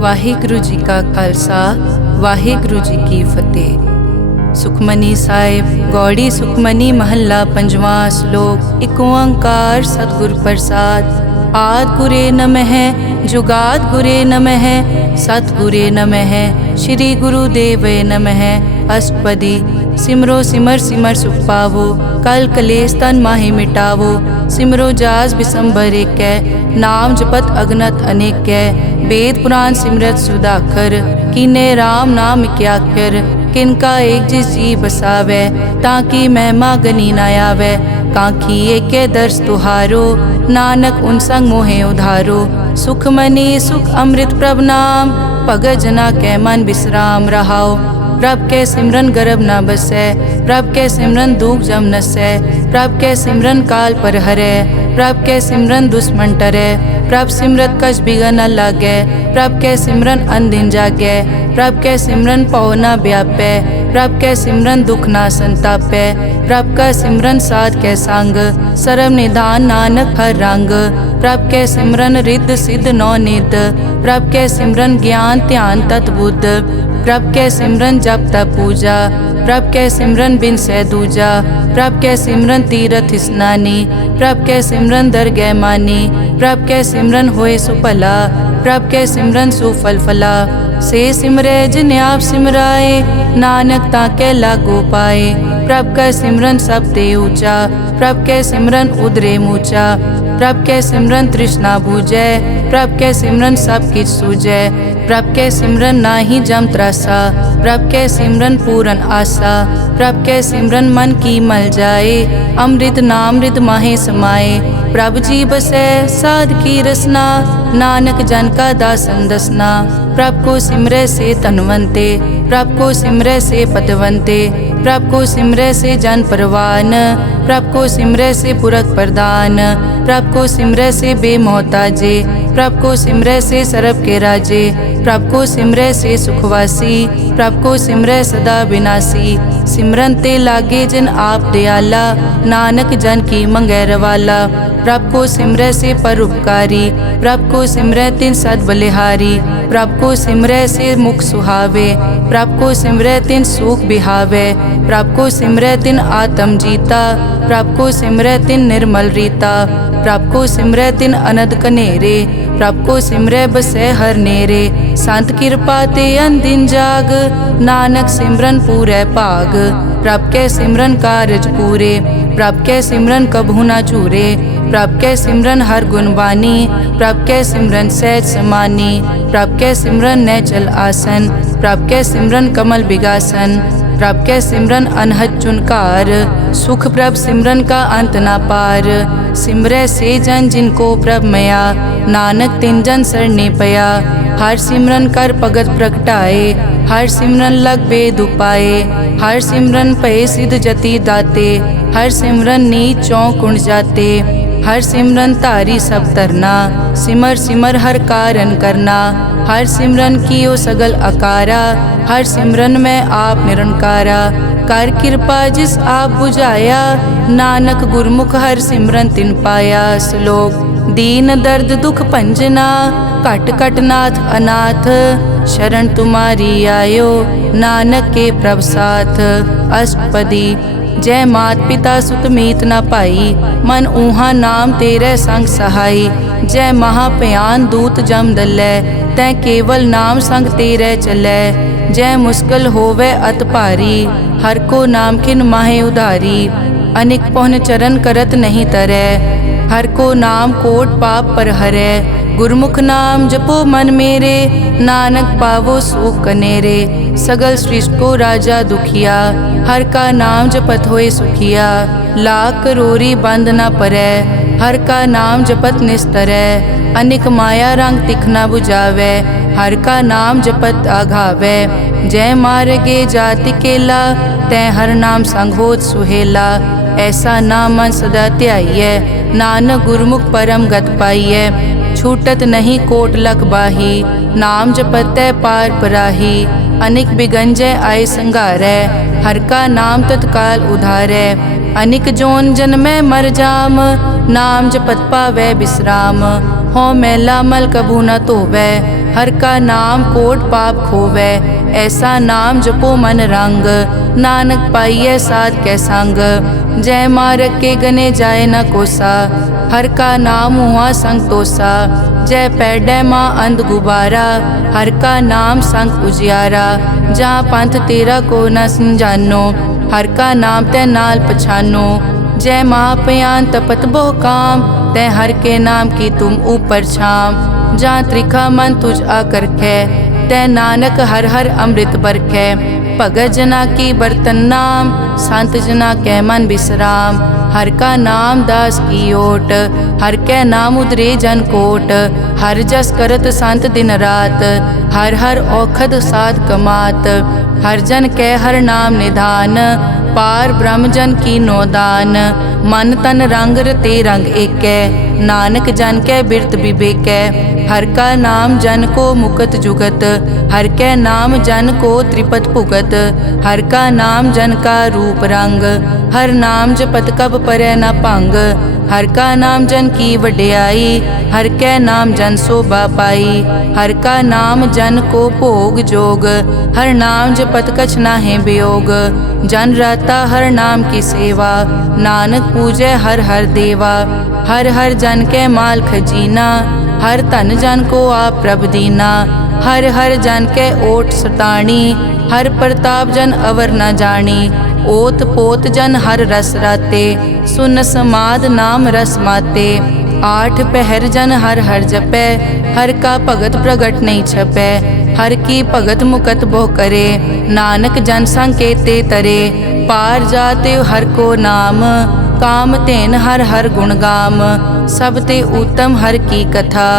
ਵਾਹਿਗੁਰੂ ਜੀ ਕਾ ਖਾਲਸਾ ਵਾਹਿਗੁਰੂ ਜੀ ਕੀ ਫਤਿਹ। ਸੁਖਮਨੀ ਸਾਹਿਬ ਗੌੜੀ ਸੁਖਮਨੀ ਮਹੱਲਾ ਪੰਜਵਾਂ ਸ਼ਲੋਕ। ਇੱਕ ਓੰਕਾਰ ਸਤਿਗੁਰ ਪ੍ਰਸਾਦ। ਆਦਿ ਗੁਰੇ ਨਮః ਜੁਗਾਦਿ ਗੁਰੇ ਨਮঃ ਸਤਿਗੁਰੇ ਨਮঃ ਸ਼੍ਰੀ ਗੁਰੂ ਦੇਵੇ ਨਮః। ਅਸ਼ਟਪਦੀ। ਸਿਮਰੋ ਸਿਮਰ ਸਿਮਰ ਸੁਖ ਪਾਵੋ ਕਲ ਕਲੇਸ਼ ਤਨ ਮਾਹਿ ਮਿਟਾਵੋ। ਸਿਮਰੋ ਜਾਸ ਬਿਸੰਬਰ ਏਕੈ ਨਾਮ ਜਪਤ ਅਗਨਤ ਅਨੇਕੈ। वेद पुराण सिमरत सुधाकर कीने राम नाम क्याकर। किनका एक जिस जी बसावै ताकि महिमा गनी न आवै। कांखी एके दर्श तुहारो नानक उन संग मोहे उधारो। सुख मनी सुख अमृत प्रभ नाम भगत जना कै मन विश्राम रहाओ। प्रभ के सिमरन गर्भ न बसै प्रभ के सिमरन दुख जम नसै। प्रभ के सिमरन काल पर हरै प्रभ के सिमरन दुश्मन टरै। प्रभ सिमरत कछ बिगन न लागै प्रभ के सिमरन अनदिन जागै। प्रभ के सिमरन पौ न व्यापै प्रभ के सिमरन दुख न संतापै। प्रभ का सिमरन साध के संग सर्व निधान नानक हर रंग। प्रभ के सिमरन रिद्ध सिद्ध नौ निध प्रभ के सिमरन ज्ञान ध्यान तत् बुद्ध। प्रभ के सिमरन जप तप पूजा प्रभ के सिमरन बिन सै दूजा। प्रभ के सिमरन तीरथ स्नानी प्रभ के सिमरन दरगह मानी। प्रभ के सिमरन होए सुफला प्रभ के सिमरन सुफल फला। से सिमरै जिन आप सिमराए नानक ताके लागो पाए। प्रभ का सिमरन सब ते ऊंचा प्रभ के सिमरन उदरे मूचा। प्रभ के सिमरन तृष्णा बूझै प्रभ के सिमरन सब किछ सूझै। प्रभ के सिमरन नाही जम त्रासा प्रभ के सिमरन पूरन आसा। प्रभ के सिमरन मन की मल जाए अमृत नामृत माहे समाए। प्रभ जी बसै साध की रसना नानक जन का दासन दसना। प्रभ को सिमरै से तनवंते प्रभ को सिमरै से पतवंते। प्रभ को सिमरै से जन परवान प्रभ को सिमरै से पुरख प्रदान। प्रभ को सिमरै से बेमोहताजे प्रभ को सिमरै से सरब के राजे। प्रभ को सिमरै से सुखवासी प्रभ को सिमरै सदा विनाशी। सिमरन ते लागे जिन आप दयाला नानक जन की मंगै रवाला। प्रभ को सिमरै से परोपकारी प्रभ को सिमरै तिन सद बलिहारी। प्रभ को सिमरै से मुख सुहावे प्रभ को सिमरै तिन सुख बिहावे। प्रभ को सिमरै तिन आत्म जीता प्रभ को सिमरै तिन निर्मल रीता। प्रभ को सिमरै तिन अनद कनेरे प्रभ को सिमरै बसै हर नेरे। संत कृपा ते अनदिन जाग नानक सिमरन पूरै भाग। प्रभ के सिमरन कारज पूरे प्रभ के सिमरन कबहू न चूरे। प्रभ के सिमरन हर गुणवानी प्रभ के सिमरन सहज समानी। प्रभ के सिमरन नैचल आसन प्रभ के सिमरन कमल बिगासन। प्रभ के सिमरन अनहद चुनकार सुख प्रभ सिमरन का अंत ना पार। सिमरै से जन जिनको प्रभ मया नानक तिन जन सरने पया। हर सिमरन कर भगत प्रगटाए हर सिमरन लग बेद उपाए। हर सिमरन पए सिद्ध जति दाते हर सिमरन नीच चौं कुंड जाते। हर सिमरन तारी सब तरना सिमर सिमर हर कारण करना। हर सिमरन कियो सगल अकारा हर सिमरन में आप निरंकारा। कर कृपा जिस आप बुझाया नानक गुरमुख हर सिमरन तिन पाया। श्लोक। दीन दर्द दुख भंजना घट घट नाथ अनाथ। शरण तुम्हारी आयो नानक के प्रभ साथ। अष्टपदी। जय मात पिता सुत मीत न पाई मन ऊहा नाम तेरे संग सहाई। जय महाभयान दूत जम दलै तै केवल नाम संग तेरे चलै। जय मुश्किल होवे अत भारी हर को नाम खिन माहे उधारी। अनिक पौन चरण करत नहीं तरै हर को नाम कोट पाप पर हरै। गुरमुख नाम जपो मन मेरे नानक पावो सुख कनेरे। सगल सृष्टि को राजा दुखिया हर का नाम जपत होए सुखिया। लाख करोरी बंद न परै हर का नाम जपत निस्तरै। अनिक माया रंग तिखना बुझावै हर का नाम जपत आघावै। जय मार्गे जाति केला तै हर नाम संग होत सुहेला। ऐसा नाम मन सदा ध्याइयै नानक गुरमुख परम गत पाइयै। छूटत नहीं कोट लख बाही नाम जपतै पार पराही। अनिक बिगंजय आय संगारै हर का नाम तत्काल उधारै। अनिक जोन जन्मै मर जाम नाम जपत पावै विश्राम। हों मैला मल कभू न धोवै। हर का नाम कोट पाप खोवै। ऐसा नाम जपो मन रंग, नानक पाइयै साध कै संग। जय मार्ग के गने जाए न कोसा, हर का नाम हुआ संग तोसा। जय पैडै माँ अंध गुबारा, हर का नाम संग उजियारा। जहाँ पंथ तेरा को न समझानो, हर का नाम तै नाल पछानो। जय महापयान तपत बहु काम, तै हर के नाम की तुम ऊपर छाम। जहाँ त्रिखा मन तुझ आकर कै, तै नानक हर हर अमृत बरखै। भगत जना की बर्तन नाम, संत जना कै मन विश्राम। हर का नाम दास की ओट, हर कै नाम उदरे जन कोट। हर जस करत संत दिन रात, हर हर औखद साध कमात। हर जन कै हर नाम निधान, पार ब्रह्म जन की नोदान। मन तन रंग रते रंग एकै, नानक जन कै बिरत विवेकै। हर का नाम जन को मुकत जुगत, हर कै नाम जन को त्रिपत भुगत। हर का नाम जन का रूप रंग, हर नाम जपत कब परै न भंग। हर का नाम जन की वड्याई, हर कै नाम जन शोभा पाई। हर का नाम जन को भोग जोग, हर नाम जपत कछ नाहि वियोग। जन राता हर नाम की सेवा, नानक पूजै हर हर देवा। हर हर जन कै माल खजीना, हर धन जन को आप प्रभ दीना। हर हर जन कै ओट सताणी, हर प्रताप जन अवर न जानी। ओत पोत जन हर रस राते, सुन समाद नाम रस माते। आठ पहर जन हर हर जपै, हर का भगत प्रगट नहीं छपै। हर की भगत मुकत बहु करे, नानक जन संकेते तरे। पार जाते हर को नाम, काम तेन हर हर गुण गाम। सब ते उत्तम हर की कथा,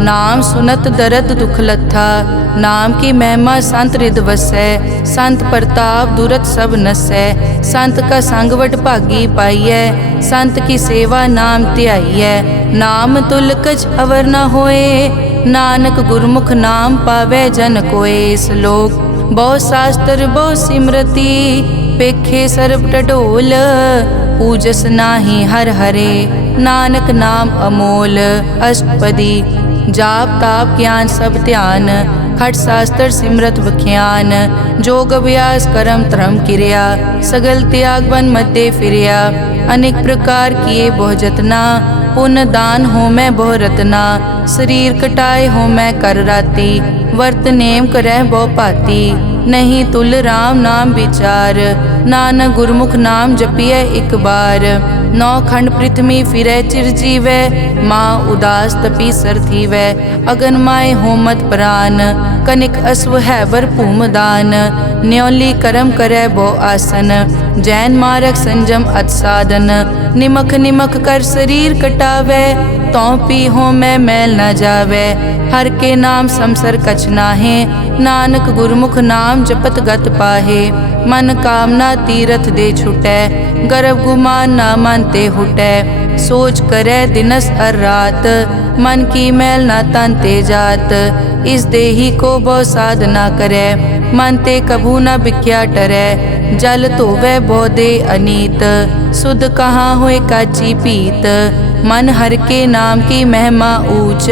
नाम सुनत दरद दुख लथा। नाम की महिमा संत रिद वसै, संत प्रताप दुरत सब नसै। संत का संग वड भागी पाइयै, संत की सेवा नाम ध्याइयै। नाम तुल कछ अवर न होए, नानक गुरमुख नाम पावै जन कोए। श्लोक बहु शास्त्र बहु सिमरति, पेखे सर्ब टडोल। पूजस नाही हर हरे, नानक नाम अमोल। अष्टपदी जाप ताप ज्ञान सब ध्यान, खट शास्त्र सिमरत बख्यान। जोग अभ्यास करम धर्म क्रिया, सगल त्याग बन मध्य फिरिया। अनेक प्रकार किए बहु जतना, पुण्य दान हो मैं बहु रतना। शरीर कटाए हो मैं कर राती, वर्त नेम करह बहु पाती। नहीं तुल राम नाम विचार, नानक गुरमुख नाम जपिए एक बार। नौ खंड पृथ्वी फिरै चिर जीवै, माँ उदास तपी सर थीवै। अगन माय होमत प्राण, कनिक अश्व हैवर भूम दान। न्योली करम करै बहु आसन, जैन मारक संजम अत साधन। निमख निमख कर शरीर कटावै, तौ पी हो मैं मैल न जावै। हर के नाम समसर कछ नाहे, नानक गुरमुख नाम जपत गत पाहे। मन कामना तीरथ दे छुटै, गर्भ गुमान ना मन ते हुटै। सोच करे दिनस अर रात, मन की मैल ना तन ते जात। इस देही को बहु साधना करे, मन ते कभू न बिख्या टरै। जल धोवै बहु दे अनीत, सुध कहाँ होए काची पीत। मन हर के नाम की महिमा ऊंच,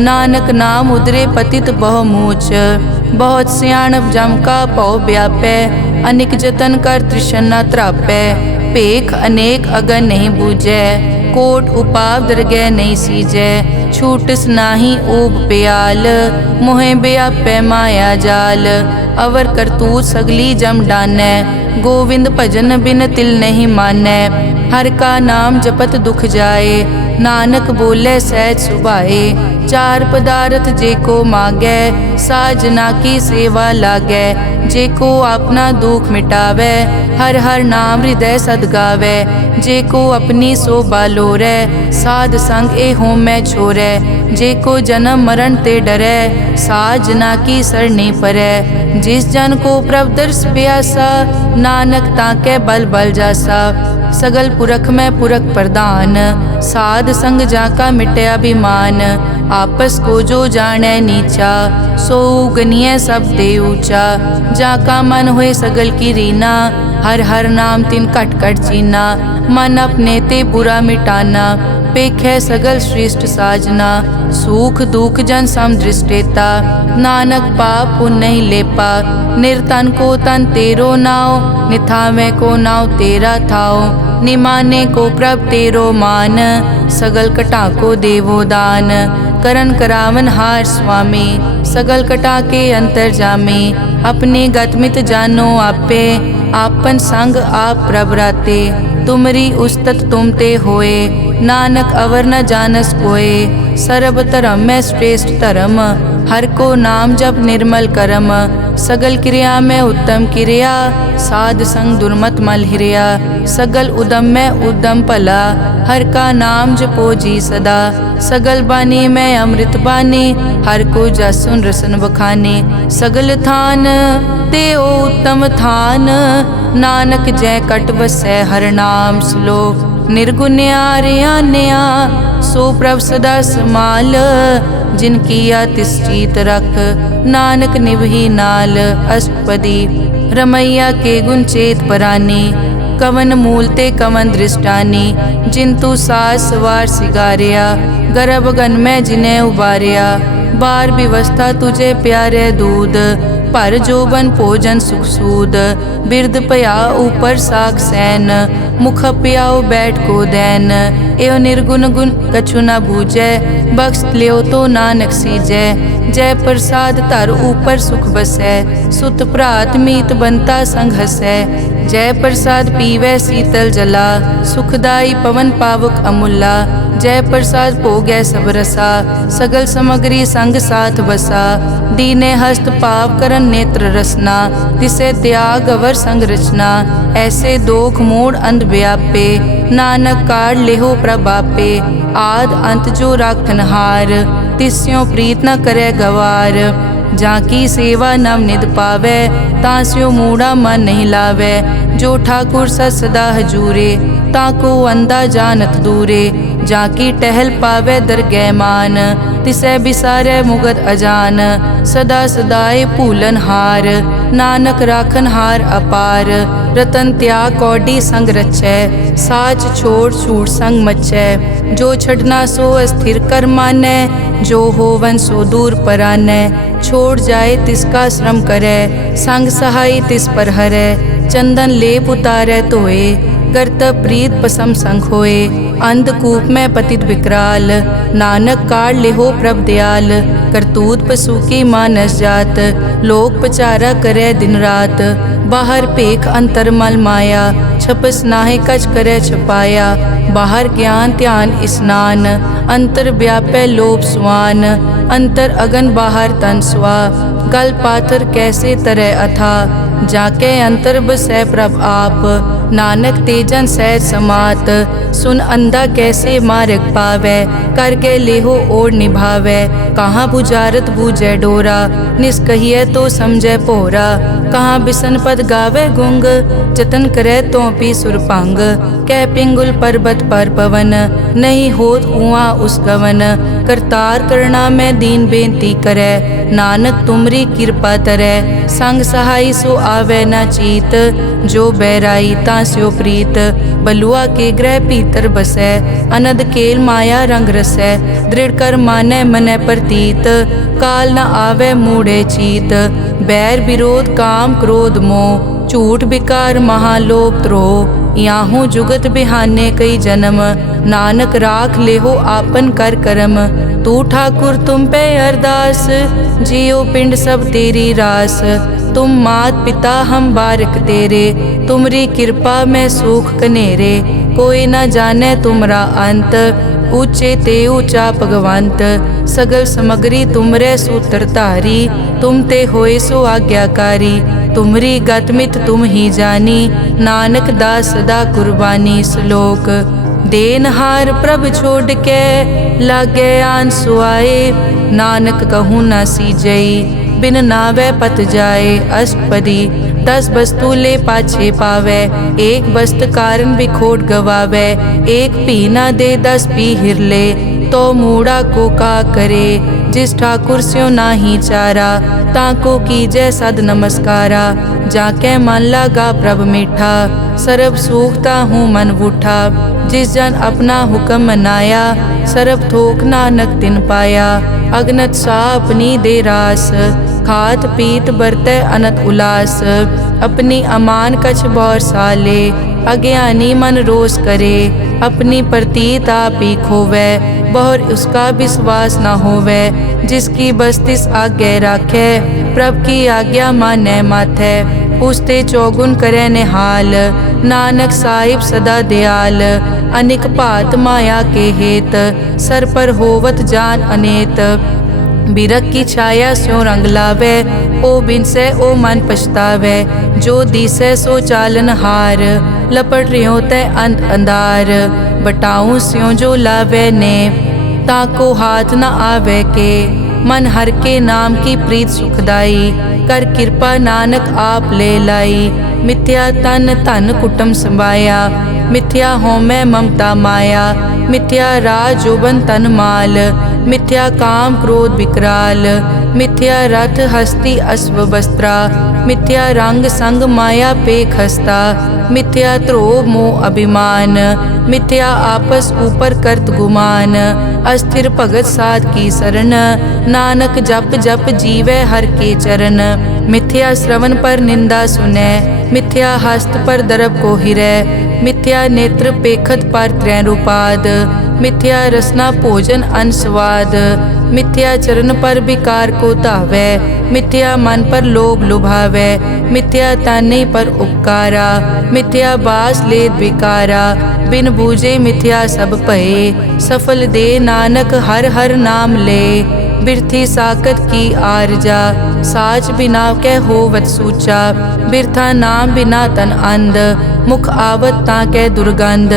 नानक नाम उदरे पतित बहु मूच। बहुत सियाणप जम का पौ व्यापै, अनिक जतन कर तृष्णा त्रापै। पेख अनेक अगन नहीं बूझै, कोट उपाव दरगह नहीं सीजै। छूटस नाही ऊब प्याल, मोहे व्यापै माया जाल। अवर करतूत सगली जम डानै, गोविंद भजन बिन तिल नहीं मानै। हर का नाम जपत दुख जाए, नानक बोले सहज सुभाए। चार पदार्थ जे को मांगै, साजना की सेवा लागै। जे को अपना दुख मिटावै, हर हर नाम हृदय सद गावै। जे को अपनी शोभा लोरै, साध संग ए होमै छोरै। जे को जन्म मरण ते डरै, साजना की सरनी परै। जिस जन को प्रभ दर्श प्यासा, नानक ताकै बल बल जासा। सगल पुरख में पुरख प्रधान, साध संग जाका मिटया अभिमान। आपस को जो जाने नीचा, सो गनिय सब दे ऊंचा। जाका मन होए सगल की रीना, हर हर नाम तिन कट कट चीना। मन अपने ते बुरा मिटाना, पेखै सगल श्रेष्ठ साजना, सुख दुख जन सम दृष्टेता। नानक पाप पुण्य नहीं लेपा, निर्तन को तन तेरो नाव। निथावे को नाव तेरा थाओ, निमाने को प्रभ तेरो मान। सगल कटा को देवो दान, करन करावन हार स्वामी। सगल कटा के अंतर जामे, अपने गतमित जानो आपे। आपन संग आप प्रभ राते, तुमरी उस्तत तुम ते होए। नानक अवर न जानस कोए, सर्ब धर्म में श्रेष्ठ धर्म। हर को नाम जप निर्मल करम, सगल क्रिया में उत्तम क्रिया। साध संग दुर्मत मल हिरिया, सगल उदम में उद्दम भला। हर का नाम जपो जी सदा, सगल बानी में अमृत बानी। हर को जस सुन रसन बखाने, सगल थान ते ओ उत्तम थान। नानक जय कट बसै हर नाम श्लोक। निर्गुण्या रियान्या सो प्रभ सदा समाल। जिन किया तिस चीत रख, नानक निभही नाल। अष्टपदी रमैया के गुण चेत परानी, कवन मूल ते कवन दृष्टानी। जिंतु सास सवार सिगारिया, गर्भ गन में जिन्हें उबारिया। बार व्यवस्था तुझे प्यारे दूध, पर जोबन भोजन सुख सूद। बिरद पया ऊपर साग सैन, मुख प्याओ बैठ को दैन। एव निर्गुण गुण कछु न बूझै, बख्श लियो तो नानक सीजै। जय प्रसाद धर ऊपर सुख बसै, सुत भ्रात मीत बनता संग हसै। जय प्रसाद पीवै शीतल जला, सुखदाई पवन पावक अमूला। जय प्रसाद भोगै सब रसा, सगल समग्री संग साथ बसा। दीने हस्त पाव करन नेत्र रसना, तिसे त्याग अवर संग रचना। ऐसे दोख मूढ़ अंध व्यापे, नानक काढ़ लेहो प्रभापे। आद अंत जो राखन हार, तिस्यों प्रीत न करे गवार। जाकी सेवा नव निध पावै, तास्यो मूढ़ा मन नहीं लावै। जो ठाकुर सदा हजूरे, ताको अंधा जानत दूरे। जाकी टहल पावै दरगह मान, तिसै बिसारै मुगद अजान। सदा सदाए भूलन हार, नानक राखन हार अपार। रतन त्याग कौडी संग रचै, साच छोड़ छूट संग मचै। जो छड़ना सो अस्थिर कर मानै, जो होवन सो दूर परानै। छोड़ जाए तिसका श्रम करै, संग सहाय तिस पर हरै। चंदन लेप उतारै धोए, करतब प्रीत पसम संग होए। अंधकूप में पतित विकराल, नानक काढ़ लेहो प्रभ दयाल। करतूत पशु की मानस जात, लोक पचारा करे दिन रात। बाहर पेख अंतर मल माया, छपस नाहे कच करे छपाया। बाहर ज्ञान ध्यान स्नान, अंतर व्यापै लोभ स्वान। अंतर अगन बाहर तन स्वा, गल पाथर कैसे तरह अथा। जाके अंतर बसै प्रभ आप, नानक तेजन सहज समात। सुन अंधा कैसे मार्ग पावै, करके लेहो ओर निभावै। कहाँ बुझारत बूझै डोरा, निष्कहिए तो समझै पोरा। कहाँ बिसन पद गावे गुंग, जतन करे तो पी सुरपांग। कह पिंगुल पर्वत पर पवन, नहीं होत कुआं उस गवन। करतार करना में दीन बेनती करे, नानक तुमरी कृपा तरै। संग सहाय सो आवे न चीत, जो बैराई तास्यो प्रीत। बलुआ के ग्रह भीतर बसै, अनद केल माया रंग रसै। दृढ़ कर मानै मनै प्रतीत, काल न आवे मूढ़े चीत। बैर विरोध काम क्रोध मोह, झूठ विकार महालोभ द्रोह। याहू जुगत बिहाने कई जन्म, नानक राख लेहो आपन कर करम। तू ठाकुर तुम पे अरदास, जियो पिंड सब तेरी रास। तुम मात पिता हम बारिक तेरे, तुमरी कृपा में सुख कनेरे। कोई न जाने तुमरा अंत, ऊंचे ते ऊंचा भगवंत। सगल समग्री तुमरे सूत्रधारी, तुम ते होए सो आज्ञाकारी। तुमरी गतमित तुम ही जानी, नानक दास सदा कुर्बानी। श्लोक देनहार प्रभ छोड़ के, लागे आन सुआए। नानक कहूँ न सीजई, बिन नावे पत जाए। अष्टपदी 10 वस्तु ले पाछे पावे, एक वस्त कारण बिखोट गवावे। एक पी न दे 10 पी हिरले, तो मूढ़ा को का करे। जिस ठाकुर स्यो नाही चारा, ताको कीजै सद नमस्कारा। जाके मन लागा प्रभ मीठा, सरब सूखता हूँ मन बूठा। जिस जन अपना हुक्म मनाया, सरब थोक नानक तिन पाया। अगनत सा अपनी दे रास, खात पीत बरतै अनत उलास। अपनी अमान कछ बौर साले, अज्ञानी मन रोस करे। अपनी प्रतीत आप ही खोवै, बहुर उसका विश्वास न होवै। जिसकी बस्तिस आज्ञा राखै, प्रभ की आज्ञा मानै माथै। उसते चौगुन करे निहाल, नानक साहिब सदा दयाल। अनिक भात माया के हेत, सर पर होवत जान अनेत। बिरख की छाया स्यों रंग लावै, ओ बिनसै ओ मन पछतावै। जो दिसै सो चालन हार, लपट रियो तै अंत अंधार। बटाऊं स्यों जो लावै ने, ताको हाथ न आवे के। मन हर के नाम की प्रीत सुखदाई, कर कृपा नानक आप ले लाई। मिथ्या तन धन कुटुम संभाया, मिथ्या होमै ममता माया। मिथ्या राज जोबन तन माल, मिथ्या काम क्रोध विकराल। मिथ्या रथ हस्ती अश्व वस्त्रा, मिथ्या रंग संग माया पे खस्ता। मिथ्या ध्रोह मोह अभिमान, मिथ्या आपस ऊपर करत गुमान। अस्थिर भगत साध की शरण, नानक जप जप जीवै हर के चरण। मिथ्या श्रवण पर निंदा सुनै, मिथ्या हस्त पर दरब को हिरै। मिथ्या नेत्र पेखत पर त्रैरूपाद, मिथ्या रसना भोजन अन स्वाद। मिथ्या चरण पर विकार को धावै, मिथ्या मन पर लोभ लुभावै। मिथ्या ताने पर उपकारा, मिथ्या बास लेत विकारा। बिन बूझे मिथ्या सब भये, सफल दे नानक हर हर नाम ले। बिरथी साकत की आरजा, साच बिना कै होवत सूचा। बिरथा नाम बिना तन अंध, मुख आवत ताकै दुर्गंध।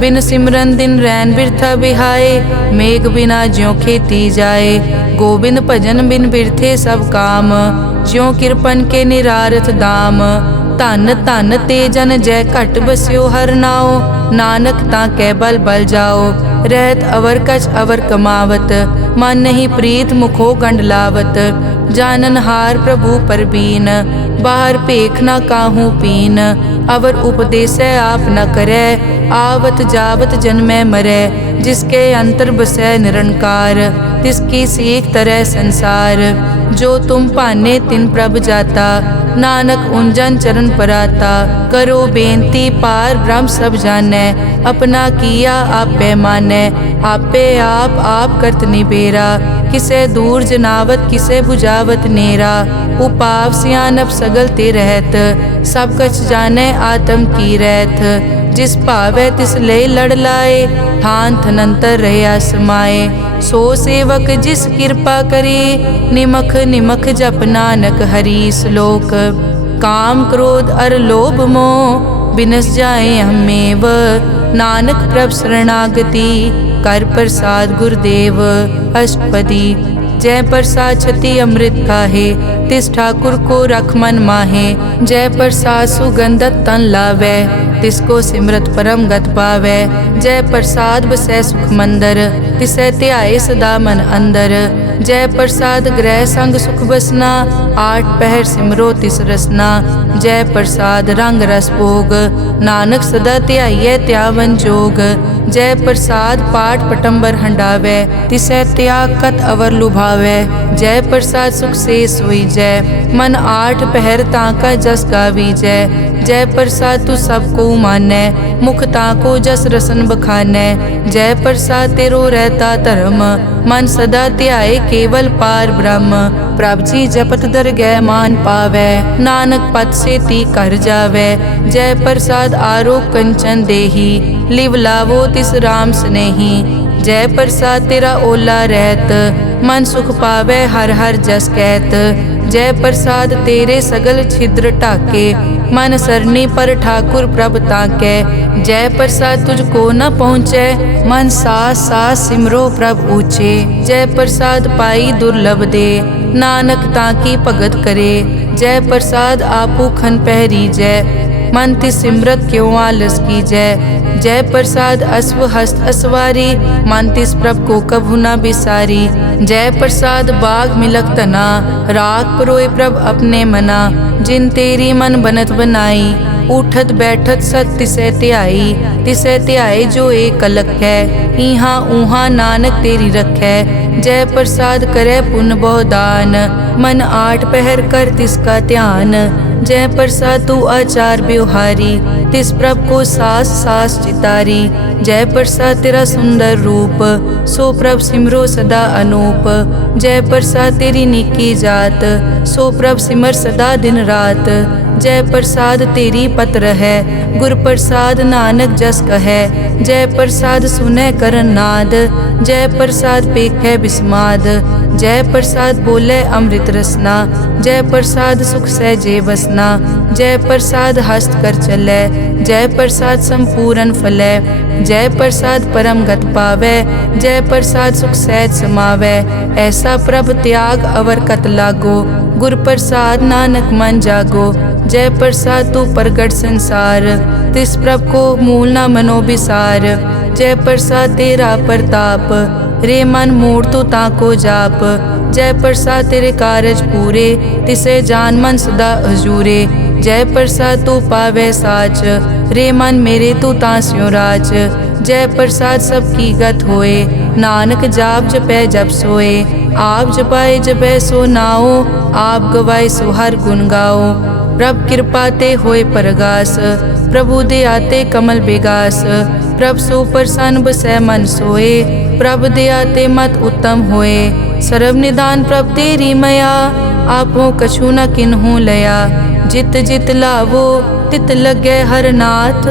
बिन सिमरन दिन रैन बिरथा बिहाए, मेघ बिना ज्यों खेती जाए। गोबिंद भजन बिन बिरथे सब काम, ज्यों किरपन के निरारथ दाम। धन धन ते जन जय घट बस्यो हर नाओ, नानक ताकै बल बल जाओ। रहत अवर कछ अवर कमावत, मन नहीं प्रीत मुखो गंड लावत। जानन हार प्रभु परबीन, बाहर पेख न काहू पीन। अवर उपदेसै आप न करै, आवत जावत जन्मै मरै। जिसके अंतर बसै निरंकार, तिसकी सीख तरह संसार। जो तुम भाने तिन प्रभ जाता, नानक उंजन चरण पराता। करो बेनती पार ब्रह्म सब जानै, अपना किया आपे मानै। आपे आप करत निबेरा, किसे दूर जनावत किसे बुझावत नेरा। उपाव सियानप सगल ते रहत, सब कछ जानै आत्म की रहत। जिस भावै तिस ले लड़ लाए, थान थनंतर रहया समाए। सो सेवक जिस कृपा करे, निमख निमख जप नानक हरि श्लोक। काम क्रोध अर लोभ मोह, बिनस जाए हमेव। नानक प्रभ शरणागति, कर प्रसाद गुरुदेव। अष्टपदी जय प्रसाद छति अमृत खाहे, तिस ठाकुर को रख मन माहे। जय प्रसाद सुगंधत तन लावै, तिसको सिमरत परम गत पावै। जय प्रसाद बसै सुख मंदर, तिसै ध्याए सदा मन अंदर। जय प्रसाद ग्रह संग सुख बसना, आठ पहर सिमरो तिस रसना। जय प्रसाद रंग रस भोग, नानक सदा ध्याइयै त्यावन जोग। जय प्रसाद पाठ पटंबर हंडावै, तिसै त्याग कत अवर लुभावै। जय प्रसाद सुख से सोई जय, मन आठ पहर ताका जस गावी जय। जय प्रसाद तू सबको मानै, मुख ताको जस रसन बखानै। जय प्रसाद तेरो रहता धर्म, मन सदा ध्याए केवल पार ब्रह्म। प्रभ जी जपत दरगह मान पावै, नानक पद से ती कर जावै। जय प्रसाद आरोग कंचन देही, लिव लावो तिस राम स्नेही। जय प्रसाद तेरा ओला रहत, मन सुख पावै हर हर जस कहत। जय प्रसाद तेरे सगल छिद्र ढाके, मन सरनी पर ठाकुर प्रभ ताकै। जय प्रसाद तुझको न पहुँचै, मन सास सास सिमरो प्रभ ऊँचे। जय प्रसाद पाई दुर्लभ दे, नानक ताकी भगत करे। जय प्रसाद आपू खन पहरी जय, मन तिस सिमरत क्यों आलस की जय प्रसाद अश्व हस्त असवारी, मन तिस प्रभ को कभु न बिसारी। जय प्रसाद बाग मिलक तना, राग परोए प्रभ अपने मना। जिन तेरी मन बनत बनाई, उठत बैठत सत तिसै त्याई जो एक कलक है। इहाँ ऊहाँ नानक तेरी रखै, जय प्रसाद करे पुन बहुदान। मन 8 पहर कर तिसका ध्यान, जय प्रसाद तू आचार व्यवहारी। तिस प्रभ को सास सास चितारी, जय प्रसाद तेरा सुंदर रूप। सो प्रभ सिमरो सदा अनूप, जय प्रसाद तेरी निकी जात। सो प्रभ सिमर सदा दिन रात, जय प्रसाद तेरी पत्र है। गुर प्रसाद नानक जस कहे, जय प्रसाद सुनै करन नाद। जय प्रसाद पेखै बिस्माद, जय प्रसाद बोले अमृत रसना। जय प्रसाद सुख सहजे बसना, जय प्रसाद हस्त कर चलै। जय प्रसाद संपूर्ण फलै, जय प्रसाद परम गत पावै। जय प्रसाद सुख सहज समावै, ऐसा प्रभ त्याग अवर कत लागो। गुर प्रसाद नानक मन जागो, जय प्रसाद तू प्रगट संसार। तिस प्रभ को मूल न मनो बिसार, जय प्रसाद तेरा प्रताप। रे मन मूड तू ताको जाप, जय प्रसाद तेरे कारज पूरे। तिसे जान मन सदा हजूरे, जय प्रसाद तू पावे साच। रे मन मेरे तू तांस्यो राज, जय प्रसाद सबकी गत होए। नानक जाप जपै जप सोए, आप जपाए जपै सो नाओ। आप गवाए सो हर गुण गाओ, प्रभ कृपा ते होए परगास। प्रभु दे आते कमल बेगास, प्रभ सो प्रसन्न बसै मन सोए। प्रभ दे आते मत उत्तम होए, सर्व निदान प्रभ तेरी मया। आपो कछु न किन्हु लया, जित जित लावो तित लगे हर नाथ।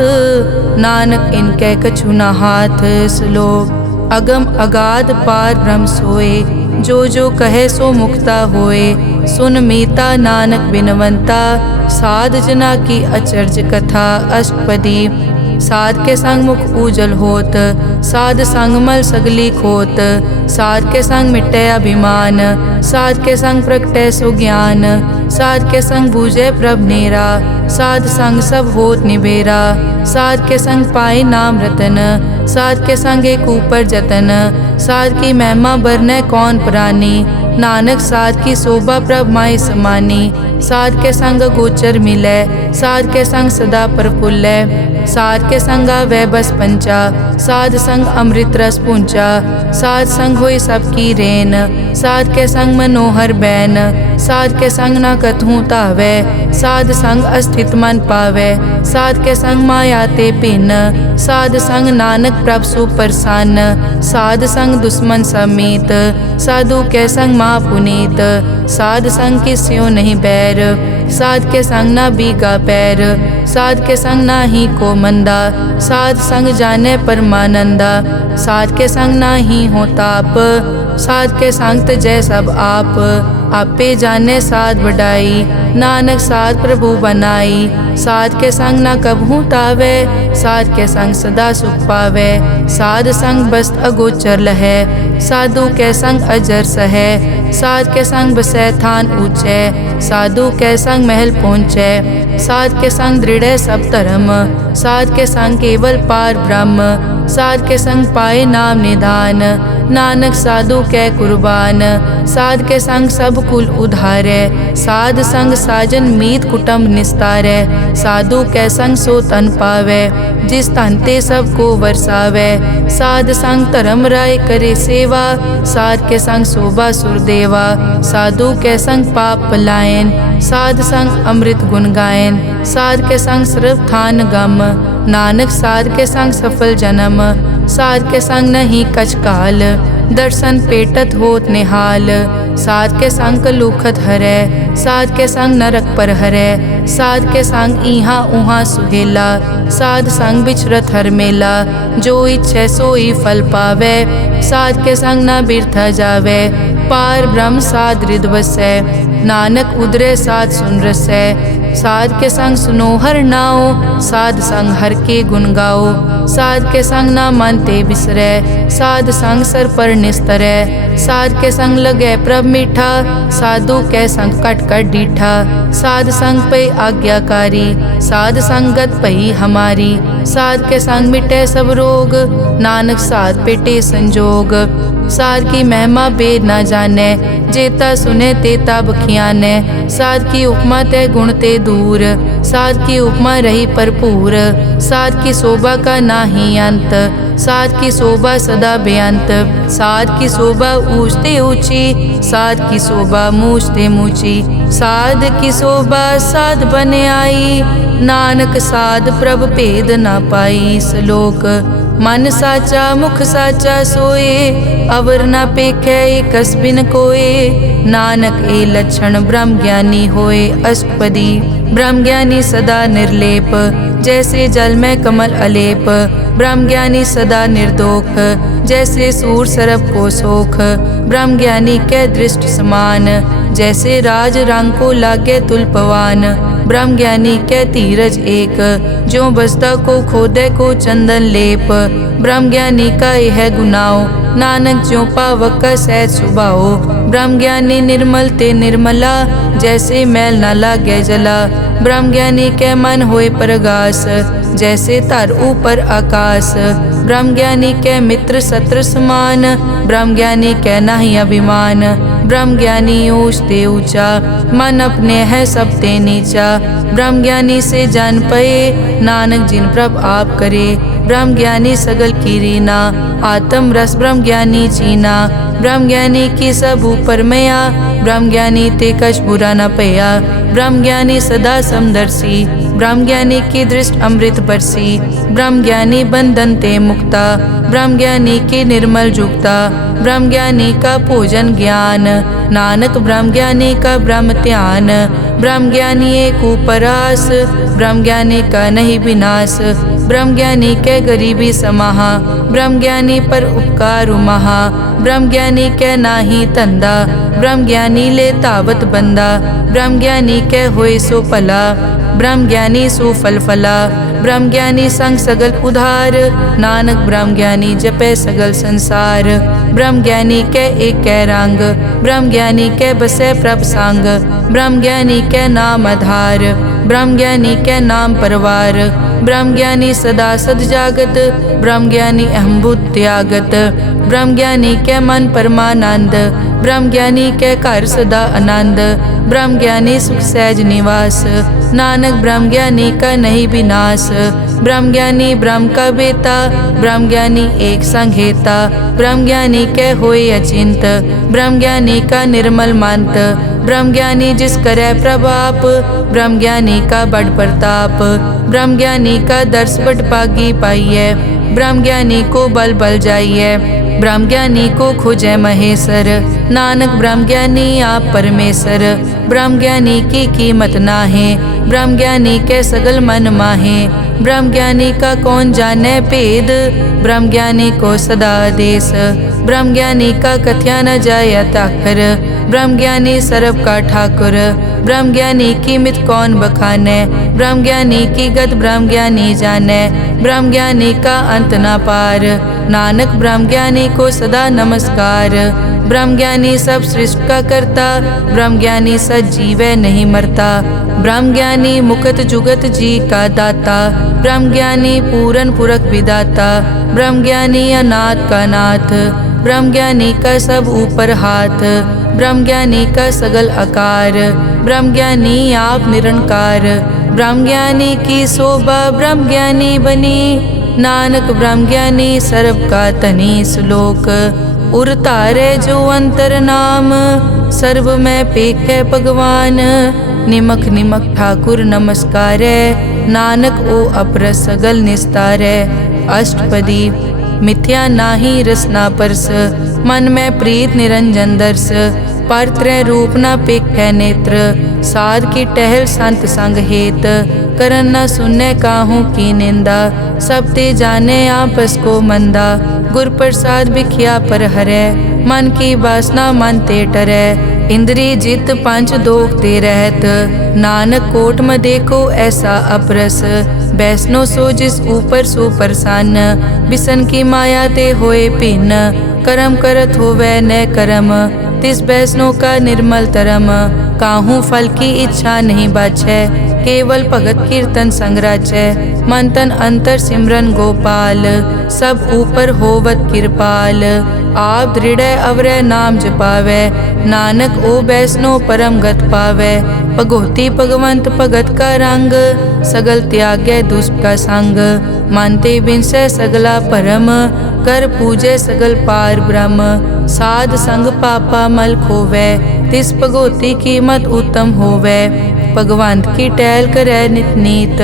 नानक इनके कछु न हाथ। श्लोक अगम अगाध पार ब्रह्म सोए, जो कहे सो मुक्ता होए। सुन मीता नानक बिनवंता, साध जना की अचर्ज कथा। अष्टपदी साध के संग मुख उजल होत, साध संग मल सगली खोत। साध के संग मिटे अभिमान, साध के संग प्रगटे सो ज्ञान। साध के संग बूझे प्रभ नेरा, साध संग सब होत निबेरा। साध के संग पाए नाम रतन, साध के संग एक ऊपर जतन। साध की महिमा बरने कौन प्राणी, नानक साध की शोभा प्रभ माई समानी। साध के संग गोचर मिलै, साध के संग सदा प्रफुल्लै। साध के संग आवे बस पंचा, साध संग अमृत रस पूंचा। साध संग होई सबकी रेन, साध के संग मनोहर बैन। साध के संग न कथूं तावै, साध संग अस्थित मन पावै। साध के संग माया ते भिन्न, साध संग नानक प्रभ सुप्रसन्न। साध संग दुश्मन समीत, साधु के संग माँ पुनीत। साध संग किस्यो नहीं बैर, साध के संग ना बीगा पैर। साध के संग ना ही को मंदा, साध संग जाने परमानंदा। साध के संग ना ही हो ताप, साध के संग तजै सब आप। आपे जाने साध बढ़ाई, नानक साध प्रभु बनाई। साध के संग ना कबहू तावै, साध के संग सदा सुख पावै। साध संग बस्त अगोचर लहै, साधु के संग अजर सहै। साध के संग बसै थान ऊंचै, साधु के संग महल पहुँचै। साध के संग दृढ़ सब धर्म, साध के संग केवल पार ब्रह्म। साध के संग पाए नाम निधान, नानक साधु कै कुर्बान। साध के संग सब कुल उधारै, साध संग साजन मीत कुटुंब निस्तारै। साधु कै संग सो तन पावै, जिस तन ते सब को वरसावै। साध संग धर्म राय करे सेवा, साध के संग शोभा सुरदेवा। साधु के संग पाप पलायन, साध संग अमृत गुण गायन। साध के संग सर्व थान गम, नानक साध के संग सफल जन्म। साध के संग नहीं कछ काल, दर्शन पेटत होत निहाल। साध के संग कलुखत हरै, साध के संग नरक पर हरै। साध के संग इहाँ उहाँ सुहेला, साध संग बिछरत हर मेला। जो इच्छै सोई फल पावै, साध के संग न बिरथा जावै। पार ब्रह्म साध रिद वसै। नानक उदरे साध सुन रसै। साध के संग सुनो हर नाओ, साध संग हर के गुण गाओ। साध के संग ना मन ते बिसरै, साध संग सर पर निस्तरै। साध के संग लगै प्रभ मीठा, साधु कै संग कट कट डीठा। साध संग पे आज्ञाकारी, साध संगत पई हमारी। साध के संग मिटै सब रोग, नानक साध पेटे संजोग। साध की महिमा बेद ना जानै, जेता सुने तेता बखियानै। साध की उपमा ते गुण ते दूर, साध की उपमा रही भरपूर। साध की शोभा का नाही अंत, साध की शोभा सदा बेअंत। साध की शोभा ऊंचते ऊंची, साध की शोभा मूछते मूची। साध की शोभा साध बन आई, नानक साध प्रभ भेद ना पाई। श्लोक मन साचा मुख साचा सोए, अवर ना पेखै एकस बिन कोए। नानक ए लक्षण ब्रह्म ज्ञानी होए। अष्टपदी ब्रह्म ज्ञानी सदा निर्लेप, जैसे जल में कमल अलेप। ब्रह्म ज्ञानी सदा निर्दोख, जैसे सूर सरब को सोख। ब्रह्म ज्ञानी कै दृष्टि समान, जैसे राज रंग को लागे तुलपवान। ब्रह्म ज्ञानी कै धीरज एक, ज्यों बसता को खोदे को चंदन लेप। ब्रह्म ज्ञानी का यह गुनाओ, नानक ज्यों पावक का सहज सुभाओ। ब्रह्म ज्ञानी निर्मल ते निर्मला, जैसे मैल न लागे जला। ब्रह्म ज्ञानी कै मन होए प्रगास, जैसे धर ऊपर आकाश। ब्रह्म ज्ञानी कै मित्र शत्रु समान, ब्रह्म ज्ञानी कै नाही अभिमान। ब्रह्म ज्ञानी ऊंच ते ऊंचा, मन अपने है सब ते नीचा। ब्रह्म ज्ञानी से जान पए, नानक जिन प्रभ आप करे। ब्रह्म ज्ञानी सगल की रीना, आत्म रस ब्रह्म ज्ञानी चीना। ब्रह्म ज्ञानी की सब ऊपर मया, ब्रह्म ज्ञानी ते कछ बुरा न पया। ब्रह्म ज्ञानी सदा समदर्शी, ब्रह्म ज्ञानी की दृष्टि अमृत बरसी। ब्रह्म ज्ञानी बंधन ते मुक्ता, ब्रह्म ज्ञानी की निर्मल जुगता। ब्रह्म ज्ञानी का भोजन ज्ञान, नानक ब्रह्म ज्ञानी का ब्रह्म ध्यान। ब्रह्म ज्ञानी एक उपरास, ब्रह्म ज्ञानी का नहीं विनाश। ब्रह्म ज्ञानी के गरीबी समाहा, ब्रह्म ज्ञानी पर उपकार महा। ब्रह्म ज्ञानी के नाही धंधा, ब्रह्म ज्ञानी ले तावत बंदा। ब्रह्म ज्ञानी के होए सो भला, ब्रह्म ज्ञानी सो फल फला। ब्रह्म ज्ञानी संग सगल उधार, नानक ब्रह्म ज्ञानी जपे सगल संसार। ब्रह्म ज्ञानी के एक कै रंग, ब्रह्म ज्ञानी के बसे प्रभ संग। ब्रह्म ज्ञानी के नाम आधार, ब्रह्म ज्ञानी के नाम परवार। ब्रह्म ज्ञानी सदा सद जागत, ब्रह्म ज्ञानी अहम बुद्धि त्यागत। ब्रह्म ज्ञानी के मन परमानंद, ब्रह्म ज्ञानी के घर सदा आनंद। ब्रह्म ज्ञानी सुख सहज निवास, नानक ब्रह्म ज्ञानी का नहीं विनाश। ब्रह्म ज्ञानी ब्रह्म का बेता, ब्रह्म ज्ञानी एक संघेता। ब्रह्म ज्ञानी के होए अचिंत, ब्रह्म ज्ञानी का निर्मल मंत। ब्रह्म ज्ञानी जिस करे प्रभाप, ब्रह्म ज्ञानी का बड़ प्रताप। ब्रह्म ज्ञानी का दर्श बड़ पागी पाइये, ब्रह्म ज्ञानी को बल बल जाइए। ब्रह्म ज्ञानी को खोजे महेश्वर, नानक ब्रह्म ज्ञानी आप परमेश्वर। ब्रह्म ज्ञानी की कीमत नाहे, ब्रह्म ज्ञानी के सगल मन माहे। ब्रह्म ज्ञानी का कौन जाने भेद, ब्रह्म ज्ञानी को सदा आदेश। ब्रह्म ज्ञानी का कथया न जाया ताकर, ब्रह्म ज्ञानी सर्व का ठाकुर। ब्रह्म ज्ञानी की मित कौन बखाने, ब्रह्म ज्ञानी की गत ब्रह्म ज्ञानी जाने। ब्रह्म ज्ञानी का अंत न पार, नानक ब्रह्म ज्ञानी को सदा नमस्कार। ब्रह्म ज्ञानी सब सृष्टि का करता, ब्रह्म ज्ञानी सजीवै नहीं मरता। ब्रह्म ज्ञानी मुकत जुगत जी का दाता, ब्रह्म ज्ञानी पूरन पुरख विदाता। ब्रह्म ज्ञानी अनाथ का नाथ, ब्रह्म ज्ञानी का सब ऊपर हाथ। ब्रह्म ज्ञानी का सगल आकार, ब्रह्म ज्ञानी आप निरंकार। ब्रह्म ज्ञानी की शोभा ब्रह्म ज्ञानी बनी, नानक ब्रह्म ज्ञानी सर्व का तनी। श्लोक उर तारे जो अंतर नाम, सर्व में पेखे भगवान। निमक निमक ठाकुर नमस्कारे, नानक ओ अपर सगल निस्तारे। अष्टपदी मिथ्या नाही रसना परस, मन में प्रीत निरंजन दर्श। पर त्रय रूप न पेखे नेत्र, साध की टहल संत संग हेत, करन न सुनै काहू की निंदा, सब ते जाने आपस को मंदा। गुर प्रसाद बिखिया पर हरै, मन की वासना मन ते टरै। इंद्री जित पंच दोख ते रहत, नानक कोट में देखो ऐसा अपरस। वैष्णो सो जिस ऊपर सो प्रसन्न, बिसन की माया ते होए भिन्न। कर्म करत होवै न कर्म, तिस वैष्णो का निर्मल तरम। काहू फल की इच्छा नहीं बाछै, केवल भगत कीर्तन संग राचै। मन तन अंतर सिमरन गोपाल, सब ऊपर होवत कृपाल। आप दृढ़ अवरै नाम जपावै, नानक ओ वैष्णो परम गत पावै। भगोती भगवंत भगत का रंग, सगल त्यागै दुष्ट का संग। मानते बिनसै सगला परम, कर पूजै सगल पार ब्रह्म। साध संग पापा मल खोवै, तिस भगोती कीमत उत्तम होवै। भगवंत की टहल करै नित नीत,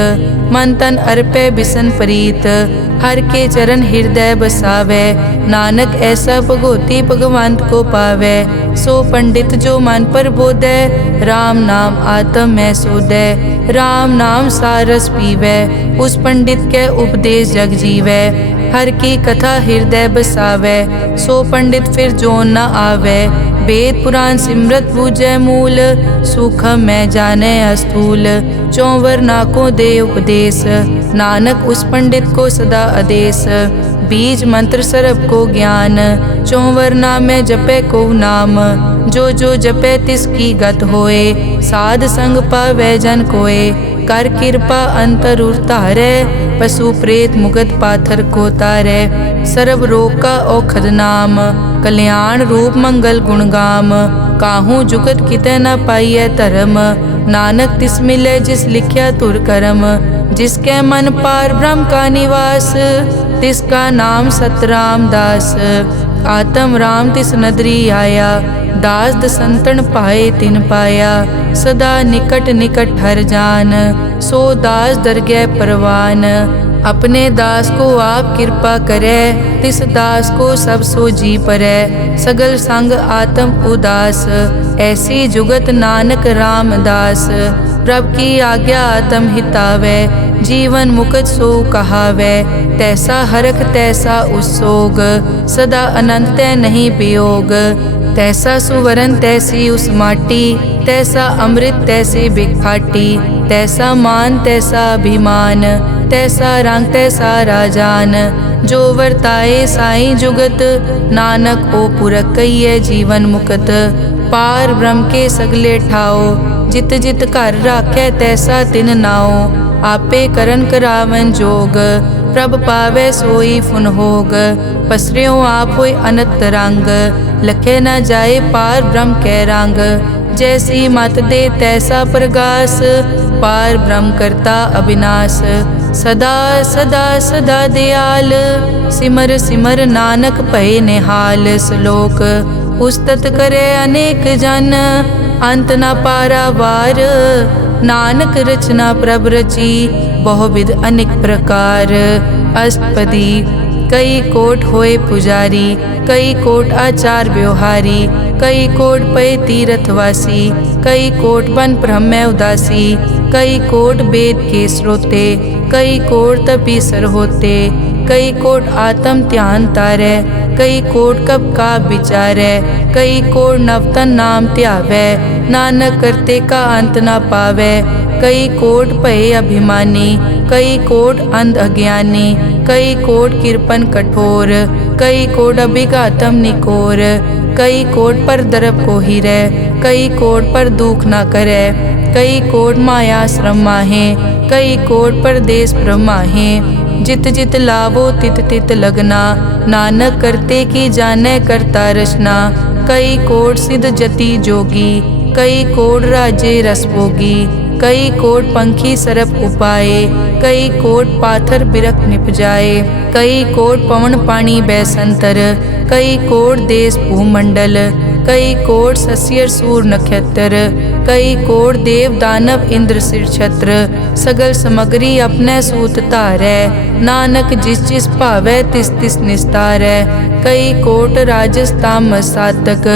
मन तन अर्पै बिसन प्रीत। हर के चरण हृदय बसावै, नानक ऐसा भगोती भगवंत को पावै। सो पंडित जो मन पर बोधै, राम नाम आत्म में सोधै। राम नाम सारस पीवै, उस पंडित के उपदेश जग जीवै। हर की कथा हृदय बसावै, सो पंडित फिर जोन न आवै। वेद पुराण सिमरत बूझै मूल, सूखम में जाने अस्थूल। चौवर नाको दे उपदेश, नानक उस पंडित को सदा आदेश। बीज मंत्र सरब को ज्ञान, चौवर नामे जपे को नाम। जो जो जपे तिसकी गत होए, साध संग पावै जन कोए। कर कृपा अंतर उतारै, पशु प्रेत मुगत पाथर को तारै। सर्व रोग का औखद नाम, कल्याण रूप मंगल गुणगाम। काहू जुगत कितै न पाइयै धर्म, नानक तिस मिलै जिस लिखिया तुर करम। जिसके मन पार ब्रह्म का निवास, तिसका नाम सतराम दास। आत्म राम तिस नदरी आया, दास दसंतन पाए तिन पाया। सदा निकट निकट हर जान, सो दास दरगह परवान। अपने दास को आप कृपा करे, तिस दास को सब सो जी परै। सगल संग आत्म उदास, ऐसी जुगत नानक रामदास। प्रभ की आज्ञा आत्म हितावै, जीवन मुकत सो कहावै। तैसा हरख तैसा उस्सोग, सदा अनंत तै नहीं वियोग। तैसा सुवरन तैसी उस माटी, तैसा अमृत तैसे बिखाटी। तैसा मान तैसा अभिमान, तैसा रंग तैसा राजान। जो वर्ताए साई जुगत, नानक ओ पुरख कहिए जीवन मुकत। पार ब्रह्म के सगले ठाओ, जित जित घर राखै तैसा तिन नाओ। आपे करन करावन जोग, प्रभ पावै सोई फुन होग। पसरियों आप होय अनंत रंग, लखे न जाए पार ब्रह्म कै रंग। जैसी मत दे तैसा प्रगास, पार ब्रह्म करता अविनाश। सदा सदा सदा दयाल, सिमर सिमर नानक भय निहाल। श्लोक उस्तत करे अनेक जन, अंत न पारावार। नानक रचना प्रभ रची, बहुविध अनेक प्रकार। अष्टपदी कई कोट होए पुजारी, कई कोट आचार व्यवहारी। कई कोट पय तीर्थवासी, कई कोट बन ब्रह्म उदासी। कई कोट वेद के स्रोते, कई कोट तपीसर होते। कई कोट आत्म ध्यान तारै, कई कोट कब का विचारै। कई कोट नवतन नाम ध्यावै, नानक करते का अंत न पावै। कई कोट भय अभिमानी, कई कोट अंध अज्ञानी। कई कोट कृपन कठोर, कई कोट अभिघातम निकोर। कई कोट पर दरब को हिरै, कई कोट पर दुख न करै। कई कोट माया श्रम माहे, कई कोट परदेश ब्रह्माहे। जित जित लावो तित तित लगना, नानक करते की जानै करता रचना। कई कोट सिद्ध जति जोगी, कई कोट राजे रस भोगी। कई कोट पंखी सरप उपाए, कई कोट पाथर बिरख निपजाए। कई कोट पवन पानी बैसंतर, कई कोट देश भूमंडल। कई कोट सस्यर सूर नक्षत्र, कई कोट देव दानव इंद्र सिर छत्र, सगल समगरी अपने सूत धारै, नानक जिस जिस भावै तिस तिस निस्तारै। कई कोट राजस तामस साधक,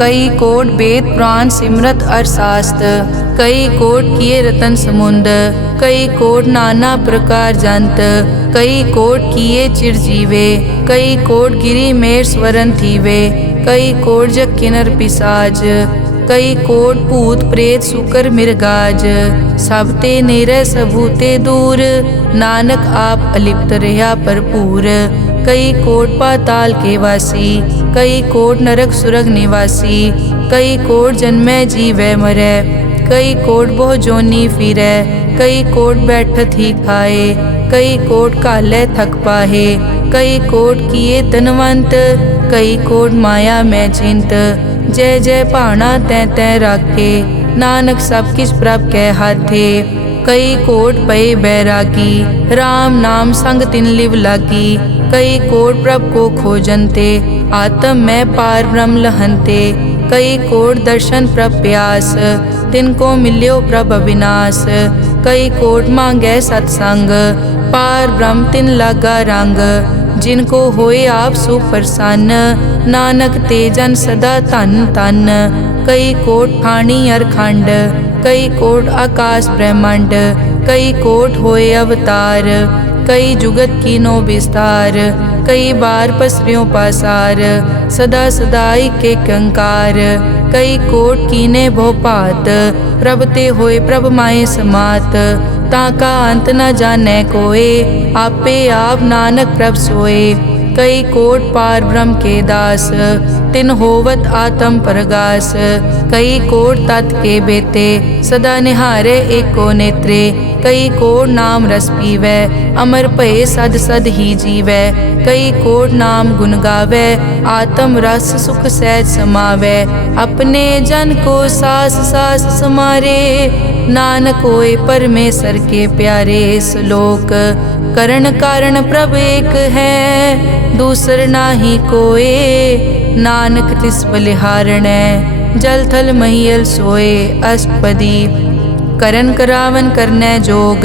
कई कोट वेद पुराण सिमरत अरसास्त, कई कोट किए रतन समुंद, कई कोट नाना प्रकार जंत, कई कोट किए चिरजीवे, कई कोट गिरी मेर स्वरन थीवे, कई कोट जग किनर पिसाज, कई कोट भूत प्रेत सुकर मिर्गाज, सब ते नेरे सबूते दूर, नानक आप अलिप्त रहा भरपूर। कई कोट पाताल के वासी, कई कोट नरक सुरग निवासी, कई कोट जन्मै जीवै मरै, कई कोट बहु जोनी फिरै, कई कोट बैठत ही खाए, कई कोट काले थक पाहे, कई कोट किए धनवंत, कई कोट माया में चिंत। जय जय भाना तै तै राखे, नानक सब किछ प्रभ कै हाथे। कई कोट पए बैरागी, राम नाम संग तिन लिव लागी, कई कोट प्रभ को खोजनते, आत्म में पार ब्रह्म लहनते। कई कोट दर्शन प्रभ प्यास, तिनको मिल्यो प्रभ अविनाश, कई कोट मांगै सत्संग, पार ब्रह्म तिन लागा रंग। जिनको होए आप सुप्रसन्न, नानक ते जन सदा धन धन। कई कोट ठाणी अरखंड, कई कोट आकाश ब्रह्मांड, कई कोट होए अवतार, कई जुगत कीनो विस्तार। कई बार पसरियों पासार, सदा सदाई के कंकार। कई कोट कीने भो भात, प्रभ ते होए प्रभ माए समात। ताका अंत न जाने कोए, आपे आप नानक प्रभ सोए। कई कोट पार ब्रह्म के दास, तिन होवत आत्म परगास। कई कोट तत् के बेते, सदा निहारे एको नेत्रे। कई कोट नाम रस पीवै, अमर भये सद सद ही जीवै। कई कोट नाम गुण गावै, आत्म रस सुख सहज समावै। अपने जन को सास सास समारे, नानक होए परमेश्वर के प्यारे। श्लोक करण कारण प्रभ एक है, दूसर नाही कोए। नानक तिस बलिहारणै, जल थल महियल सोए। अष्टपदी करन करावन करनै जोग,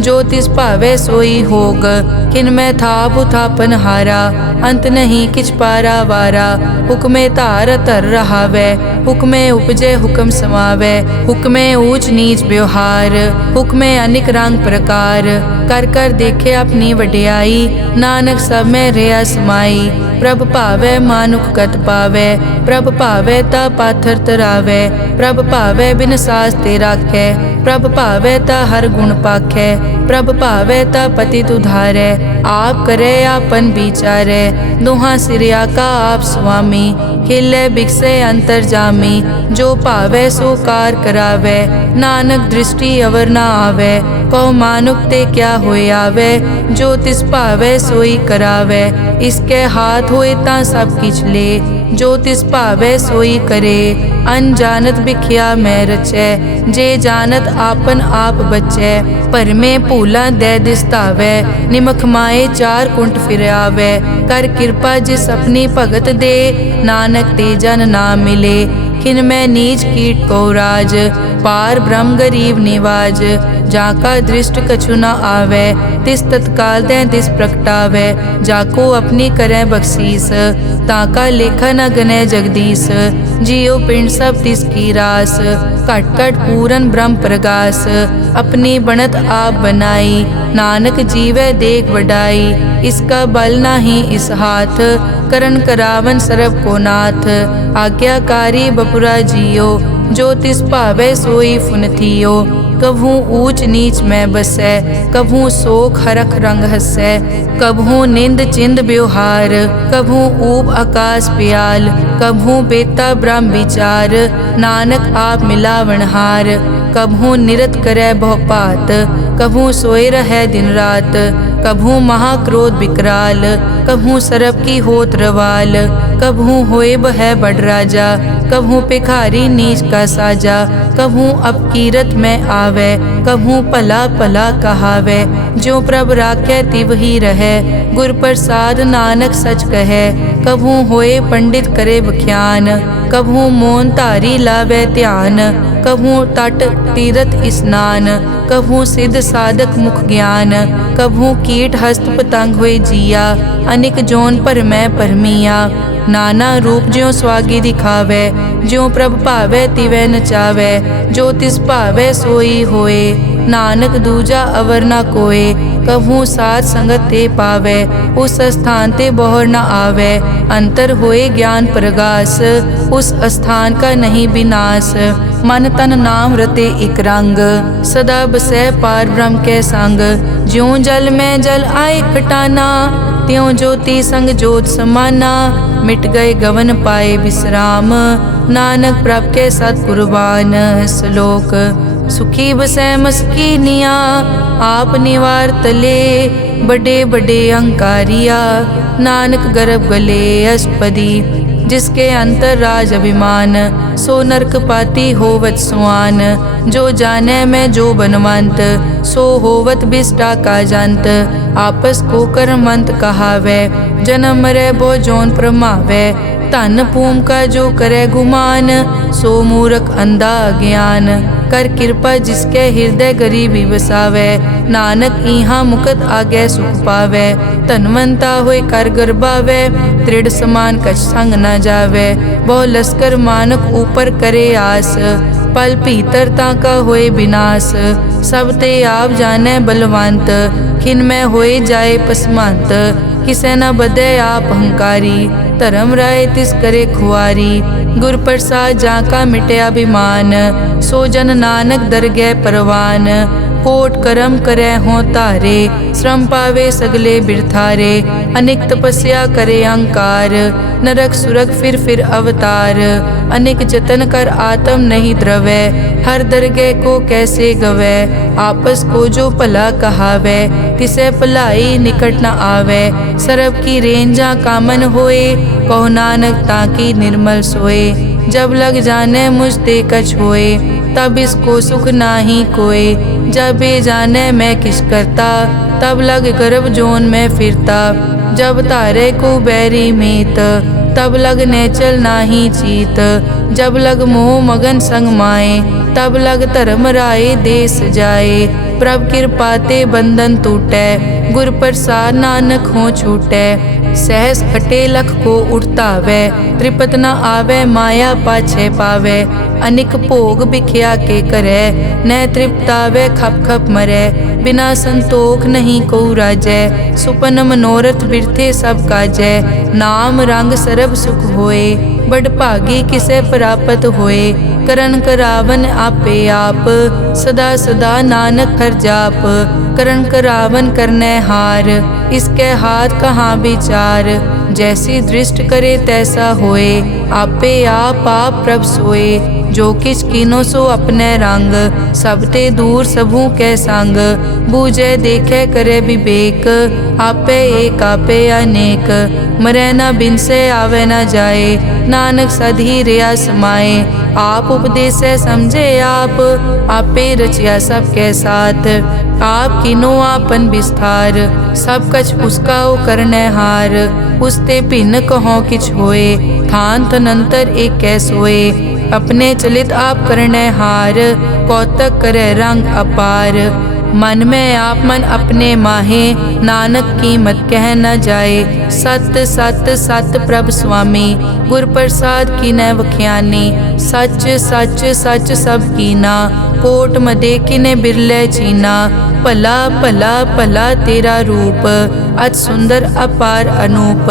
जो तिस भावै सोई होग। किन में थाप उथापन हारा, अंत नहीं किछ पारा वारा। हुक्मे धार धर रहावै, हुक्मे उपजे हुक्म समावै। हुक्मे ऊंच नीच व्यवहार, हुक्मे अनिक रंग प्रकार। कर कर देखे अपनी वड्याई, नानक सब में रहा समाई। प्रभ भावै मानुख गत पावै, प्रभ भावै ता पाथर तरावै। प्रभ भावै बिन सास ते राखै, प्रभ भावै ता हर गुण पाखै। प्रभ भावै ता पतित उधारै, आप करे आपन विचारै। दोहां सिरिया का आप स्वामी, खिलै बिकसे अंतर जामी। जो भावै सो कार करावै, नानक दृष्टि अवर ना आवै। कहो मानुक ते क्या होए आवे, जो तिस भावै सोई करावै। इसके हाथ होए तां सब किछ ले, जो तिस भावै सोई करे। अनजानत बिखिया मैं रचै, जे जानत आपन आप बचै। भरमे भूला दै दिसतावै, निमख माए चार कुंट फिर आवै। कर कृपा जिस अपनी भगत दे, नानक ते जन ना मिले। खिन मैं नीच कीट को राज, पार ब्रह्म गरीब निवाज। जाका दृष्ट कछु न आवे, तिस तत्काल दें तिस प्रगटावे। जाको अपनी करें बख्शीस, ताका लेखा न गने जगदीश। जियो पिंड सब तिसकी रास, घट घट पूरन ब्रह्म प्रगास। अपनी बनत आप बनाई, नानक जीवै देख वडाई। इसका बल नाही इस हाथ, करन करावन सरब को नाथ। आज्ञाकारी बपुरा जियो, जो तिस भावै सोई फुन थियो। कभू ऊंच नीच में बसै, कभू शोक हरख रंग हसै। कभू निंद चिंद व्यवहार, कभू ऊब आकाश प्याल। कभू बेता ब्रह्म विचार, नानक आप मिलावनहार। कभू निरत करे बहु पात, कभू सोए रहे दिन रात। कभू महाक्रोध विकराल, कभू सरप की होत रवाल, कभू होए बह बड़ राजा, कभू भिखारी नीच का साजा, कभू अपकीरत में आवे, कभू भला भला कहावे, ज्यों प्रभ राखे तिव ही रहे, गुर प्रसाद नानक सच कहे। कभू होए पंडित करे बख्यान, कभू मौन धारी लावे ध्यान, कभू तट तीरथ स्नान, कभू सिद्ध साधक मुख ज्ञान, कभू कीट हस्त पतंग हुए जिया, अनिक जोन पर मैं परमिया। नाना रूप ज्यों स्वागी दिखावे, ज्यों प्रभ भावे तिवै नचावे, जो तिस भावे सोई होए, नानक दूजा अवर न कोय। कभू साध संगत ते पावे, उस स्थान ते बोहर न आवे, अंतर होए ज्ञान प्रगास, उस स्थान का नहीं विनाश। मन तन नाम रते एक रंग, सदा बसै पार ब्रह्म के संग, ज्यों जल में जल आए खटाना, त्यों ज्योति संग ज्योत समाना, मिट गए गवन पाए विश्राम, नानक प्रभ के सतकुर्बान। श्लोक सुखी बसै मस्कीनिया, आप निवार तले, बड़े बड़े अंकारिया, नानक गर्भ गले अष्टपदी, जिसके अंतर राज अभिमान, सो नरक पाती होवत सुआन, जो जाने में जो बनवंत, सो होवत बिष्टा का जंत, आपस को कर्मंत कहावे, जन्म मरे बो जोन प्रमावे, धन भूम का जो करे गुमान, सो मूर्ख अंधा ज्ञान, कर कृपा जिसके हृदय गरीबी बसावे, नानक इहाँ मुकत आगे सुख पावे, धनवंता होए कर गर्भावे, दृढ़ समान कछ संग न जावे, बहु लश्कर मानक ऊपर करे आस, पल भीतरता का होए विनाश, सब ते आप जाने बलवंत, खिन में होए जाए पसमंत, किसे न बदे आप अहंकारी, धर्म राय तिस करे खुआरी, गुर प्रसाद जाका मिटे अभिमान, सो जन नानक दरगह परवान, कोट करम करे हों तारे, श्रम पावे सगले बिरथारे, अनेक तपस्या करे अहंकार, नरक सुरग फिर अवतार, अनेक जतन कर आत्म नहीं द्रवे, हर दरगह को कैसे गवे, आपस को जो भला कहावे, तिसे भलाई निकट न आवे, सरब की रेंजा कामन होए, कहो नानक ताकि निर्मल सोए, जब लग जाने मुझ ते कछ होए, तब इसको सुख नाही कोय, जब ये जाने मैं किस करता, तब लग गर्भ जोन में फिरता, जब तारे को बैरी मीत, तब लग नेचल नाही चीत, जब लग मोह मगन संग माए, तब लग धर्म राय देश जाए, प्रभ कृपा ते बंधन टूटे, गुर प्रसाद नानक हो छूटे, सहस खटे लख को उठतावे, त्रिपत न आवे माया पाछे पावे, अनिक भोग बिख्या के करे, न तृप्तावे खप खप मरे, बिना संतोख नहीं को राजै, सुपन मनोरथ बिरथे सब काजै, नाम रंग सरब सुख होए, बड़ भागी किसे प्राप्त होए, करन करावन आपे आप, सदा सदा नानक हर जाप, करन करावन करने हार, इसके हाथ कहाँ विचार, जैसी दृष्ट करे तैसा होए, आपे आप प्रभ सोए, जो किछ कीनो सो अपने रंग, सबते दूर सबू के संग, बूझे देखे करे विवेक, आपे एक आपे अनेक, मरे न बिन से आवे न जाए, नानक सधी रिया समाए, आप उपदेश समझे आप, आपे रचिया सबके साथ, आप किनो आपन विस्तार, सब कछ उसका ओ करने हार, उसते भिन्न कहो किछ होए, थान तनंतर एक कै सोए, अपने चलित आप करने हार, कौतक करे रंग अपार, मन में आप मन अपने माहे, नानक कीमत कह न जाए, सत सत सत प्रभ स्वामी, गुर प्रसाद की न वख्यानी, सच सच सच सब कीना, कोट मदे किने बिरले चीना, भला भला भला तेरा रूप, अत सुंदर अपार अनूप,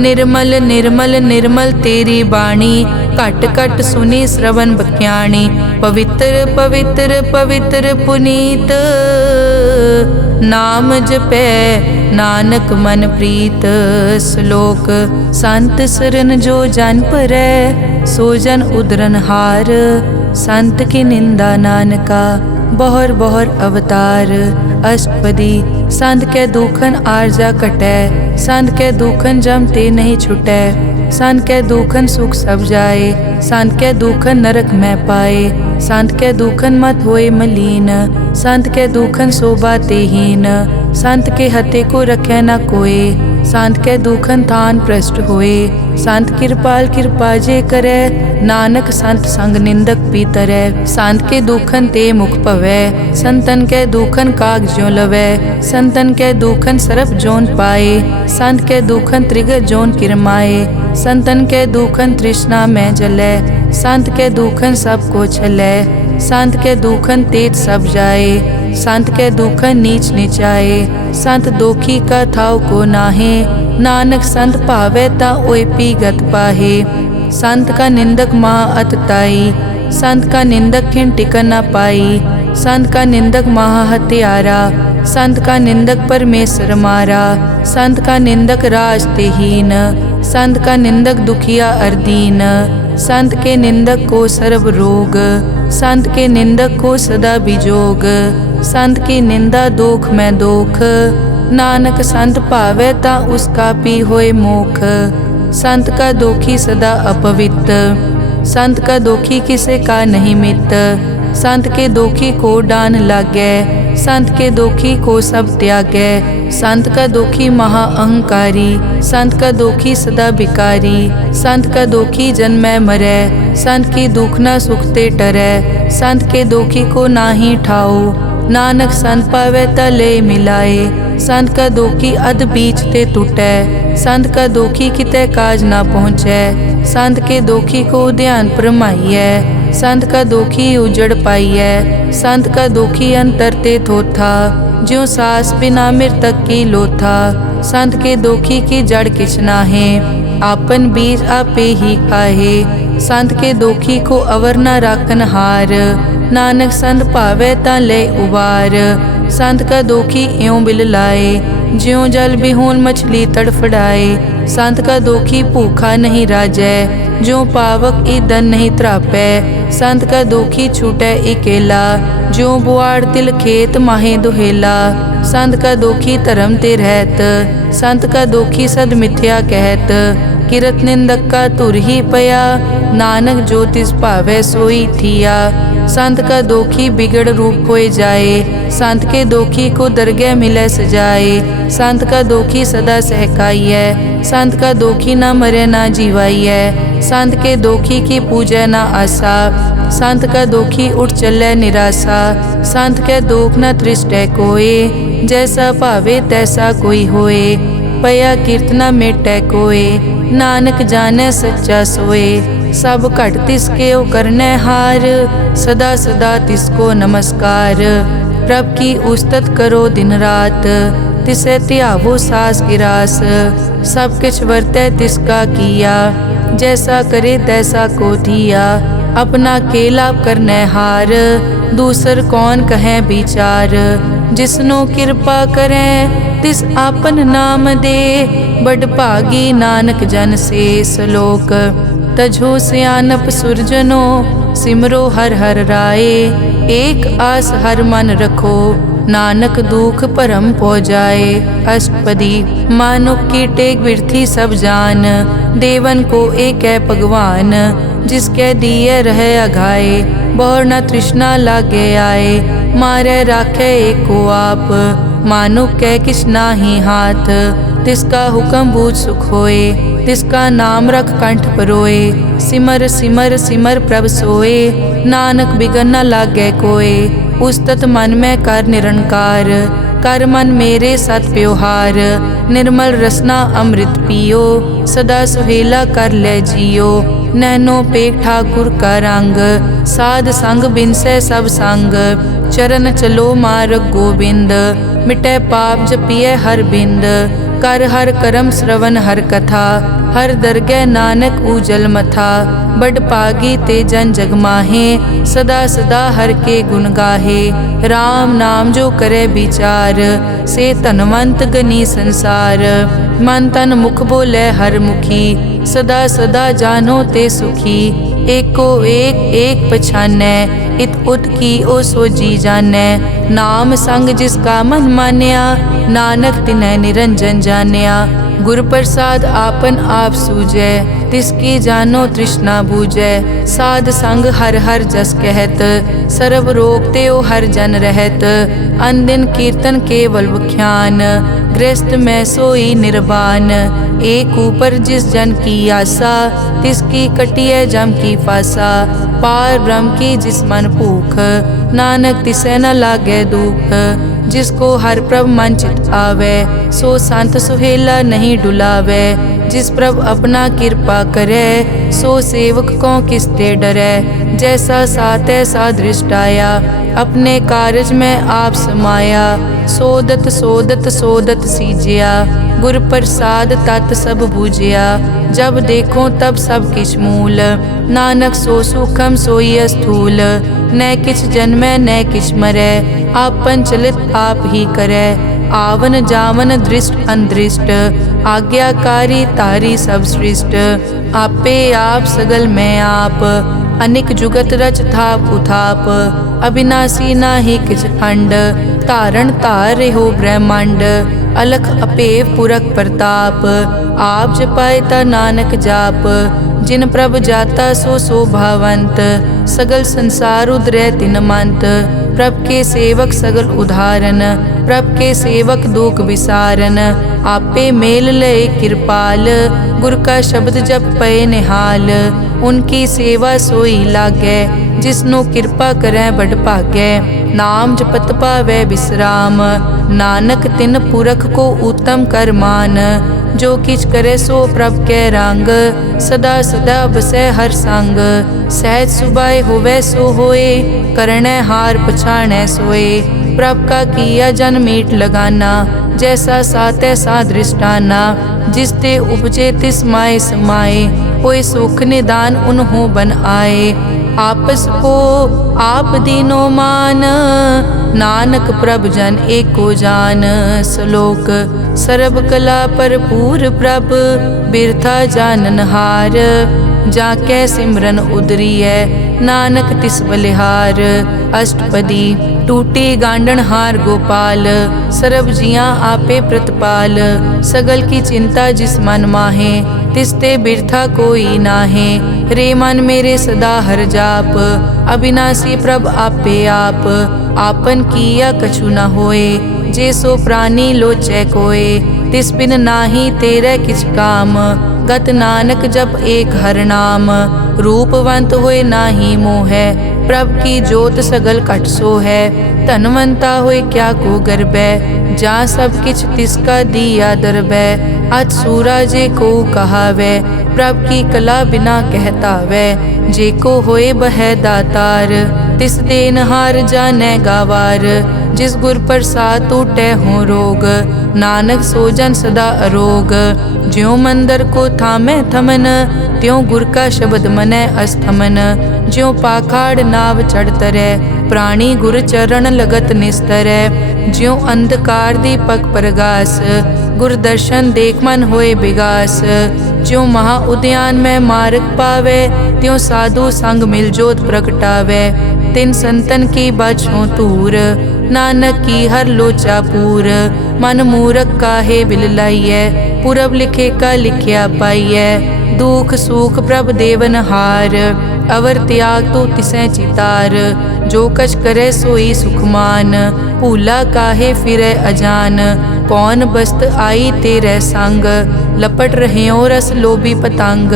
निर्मल निर्मल निर्मल तेरी बाणी, घट घट सुनी श्रवण बख्याणी, पवित्र पवित्र पवित्र पुनीत, नाम जपै नानक मन प्रीत। श्लोक संत सरन जो जन परै, सो जन उदरन हार, संत की निंदा नानका बहुर बहुर अवतार। अष्टपदी संत के दुखन आरजा कटै, संत के दुखन जम ते नहीं छुटै। संत के दुखन सुख सब जाए, संत के दुखन नरक में पाए। संत के दुखन मत होए मलीन, संत के दुखन शोभा तेहीन। संत के हते को रखे न कोय, संत के दुखन थान भ्रष्ट होए। संत कृपाल कृपा जे करे, नानक संत संग निंदक पीतरै। संत के दुखन ते मुख पवै, संतन के दुखन काग ज्यों लवै। संतन के दुखन सरप जोन पाए, संत के दुखन त्रिगत जोन किरमाए। संतन के दुखन तृष्णा में जलै, संत के दुखन सब को छलै। संत के दुखन तेज सब जाए, संत के दुखन नीच नीचाए। संत दोखी का थाव को नाहे, नानक संत भावे ता ओय पीगत पाहे। संत का निंदक महा अतताई, संत का निंदक खिन टिकन न पाई। संत का निंदक महा हत्यारा, संत का निंदक परमेश्वर मारा। संत का निंदक राज तेहीन, संत का निंदक दुखिया अर्दीन। संत के निंदक को सर्व रोग, संत के निंदक को सदा बिजोग। संत की निंदा दोख में दोख, नानक संत भावे ता उसका पी होए मोख। संत का दोखी सदा अपवित्र, संत का दोखी किसे का नहीं मित। संत के दोखी को डान लागै, संत के दोखी को सब त्यागै। संत का दोखी महा अहंकारी, संत का दोखी सदा बिकारी। संत का दोखी जन्मै मरै, संत की दुख न सुखते टरै। संत के दोखी को नाही ठाओ, नानक संत पावे ता ले मिलाए। संत का दोखी अध बीच ते टूटै, संत का दोखी किते काज ना पहुँचै। संत के दोखी को ध्यान परमाइयै, संत का दोखी उजड़ पाइयै। संत का दोखी अंतर ते थोथा, ज्यों सास बिना मृतक की लोथा। संत के दोखी की जड़ किछ नाहे, आपन बीज आपे ही खाहे। संत के दोखी को अवर न राखन हार, नानक संत भावे ता ले उबार। संत का दोखी इयों बिल लाए, ज्यों जल बिहोन मछली तड़फड़ाए। संत का दोखी भूखा नहीं राजै, ज्यों पावक ईदन नहीं त्रापै। संत का दोखी छूटै इकेला, ज्यों बुआड़ तिल खेत माहे दुहेला। संत का दोखी धर्म ते रहत, संत का दोखी सद मिथ्या कहत। किरत निंदक का तुर ही पया, नानक जो तिस भावै सोई थिया। संत का दोखी बिगड़ रूप होए जाए, संत के दोखी को दरगह मिले सजाए। संत का दोखी सदा सहकाइयै, संत का दोखी ना मरे ना जीवाइयै। संत के दोखी की पूजै ना आसा, संत का दोखी उठ चलै निराशा। संत के दोख न तृष्टै कोय, जैसा भावे तैसा कोई होए। पया कीर्तना मेटै कोय, नानक जाने सच्चा सोए। सब घट तिसके ओ करनै हार, सदा सदा तिसको नमस्कार। प्रभ की उस्तत करो दिन रात, तिसे त्यावो सास गिरास। सब किछ वर्तै तिसका किया, जैसा करे तैसा को दिया। अपना केला करनै हार, दूसर कौन कहे विचार। जिसनो कृपा करै तिस आपन नाम दे, बड़ भागी नानक जन से सलोक। तजो सियानप सुरजनो, सिमरो हर हर राए। एक आस हर मन रखो, नानक दुख भरम पो जाए। अष्टपदी मानुक की टेक बिरथी सब जान, देवन को एक है भगवान। जिसके दिए रहे अघाए, बहुर न तृष्णा लागे आए। मारे राखे एको आप, मानुक के किछ नाही हाथ। तिसका हुक्म बूझ सुख होए, तिसका नाम रख कंठ परोए। सिमर सिमर सिमर प्रभ सोए, नानक बिगन न लागे कोय। उस्तत मन में कर निरंकार, कर मन मेरे सत प्योहार। निर्मल रसना अमृत पियो, सदा सुहेला कर ले जियो। नैनो पेख ठाकुर का रंग, साध संग बिनसे सब संग। चरण चलो मार्ग गोविंद, मिटे पाप जपिए हर बिंद। कर हर करम श्रवण हर कथा, हर दरगह नानक उजल मथा। बड़ पागी ते जन जग माहे, सदा सदा हर के गुण गाहे। राम नाम जो करे विचार, से धनवंत गनी संसार। मन तन मुख बोले हर मुखी, सदा सदा जानो ते सुखी। एको एक एक पछानै, इत उत की ओ सो जी जानै। नाम संग जिसका मन मान्या, नानक तिन्है निरंजन जान्या। गुर प्रसाद आपन आप सूझै, तिसकी जानो तृष्णा बूझै। साध संग हर हर जस कहत, सर्व रोग त्यो हर जन रहत। अनदिन कीर्तन केवल बख्यान, गृहस्थ में सोई निर्वाण। एक ऊपर जिस जन की आशा, तिसकी कटिय जम की फासा। पार ब्रह्म की जिस मन भूख, नानक तिसै न लागे दुख। जिसको हर प्रभ मन चित आवे, सो संत सुहेला नहीं डुलावे। जिस प्रभ अपना कृपा करे, सो सेवक को किसते डरे। जैसा सात ऐसा दृष्ट आया, अपने कारज में आप समाया। सोदत सोदत सोदत सीजिया, गुर प्रसाद तत् सब बूझिया। जब देखो तब सब किछ मूल, नानक सो सूखम सोई स्थूल। न किछ जन्मै न किछ मरै, आपन चलित आप ही करै। आवन जावन दृष्ट अनदृष्ट, आज्ञाकारी तारी सब सृष्ट। आपे आप सगल में आप, अनिक जुगत रच थाप उथाप। अविनाशी नाहि किछ खंड, धारण धार रहो ब्रह्मांड। अलख अपेव पुरख प्रताप, आप जपाए ता नानक जाप। जिन प्रभ जाता सो शोभावंत, सगल संसार उदरै तिन मंत। प्रभ के सेवक सगल उदाहरण, प्रभ के सेवक दुख विसारन। आपे मेल लय कृपाल, गुर का शब्द जप पए निहाल। उनकी सेवा सोई लागै, जिसनो कृपा करै बड़ भागै। नाम जपत पावै विश्राम, नानक तिन पुरख को उत्तम कर मान। जो किछ करे सो प्रभ कै रंग, सदा सदा बसै हर संग। सहज सुभाए होवै सो होए, करनै हार पछाणै सोए। प्रभ का किया जन मीट लगाना, जैसा सातै सा दृष्टाना। जिस ते उपजे तिस माए समाए, होए सुख निदान उन्हों बन आए। आपस को आप दीनो मान, नानक प्रभ जन एको जान। श्लोक सर्ब कला भरपूर प्रभ, बिरथा जानन हार। जाकै सिमरन उदरियै, नानक तिस बलिहार। अष्टपदी टूटी गांडन हार गोपाल, सर्ब जियां आपे प्रतिपाल। सगल की चिंता जिस मन माहे, तिसते बिरथा कोई नाहे। रे मन मेरे सदा हर जाप, अविनाशी प्रभ आपे आप। आपन किया कछु न होए, जे सो प्राणी लोचै कोय। तिस बिन नाही तेरे किछ काम, गत नानक जप एक हर नाम। रूपवंत होए नाही मोहै, प्रभ की जोत सगल कट सो है। धनवंता होए क्या को गर्बै, जा सब किछ तिसका दिया दरबै। अज सूरा जे को कहावै, प्रभ की कला बिना कहतावै। जे को होए बह दातार, तिस देनहार जानै गावार। जिस गुर प्रसाद टूटै हो रोग, नानक सो जन सदा अरोग। ज्यों मंदिर को थामै थमन, त्यों गुर का शब्द मनै अस्थमन। ज्यों पाखाड़ नाव चढ़ तरै, प्राणी गुर चरण लगत निस्तरै। ज्यों अंधकार दीपक प्रगास, गुर दर्शन देख मन होए विगास। ज्यों महा उद्यान में मार्ग पावे, त्यों साधु संग मिल जोत प्रगटावे। तिन संतन की बछों तूर, नानक की हर लोचा पूर। मन मूरख काहे बिल लाइयै, पुरब लिखे का लिखिया पाइयै। दुख सुख प्रभ देवन हार, अवर त्याग तो तिसै चितार। जो कछ करे सोई सुखमान, भूला काहे फिरै अजान। कौन बस्त आई तेरे संग, लपट रह्यो रस लोभी पतंग।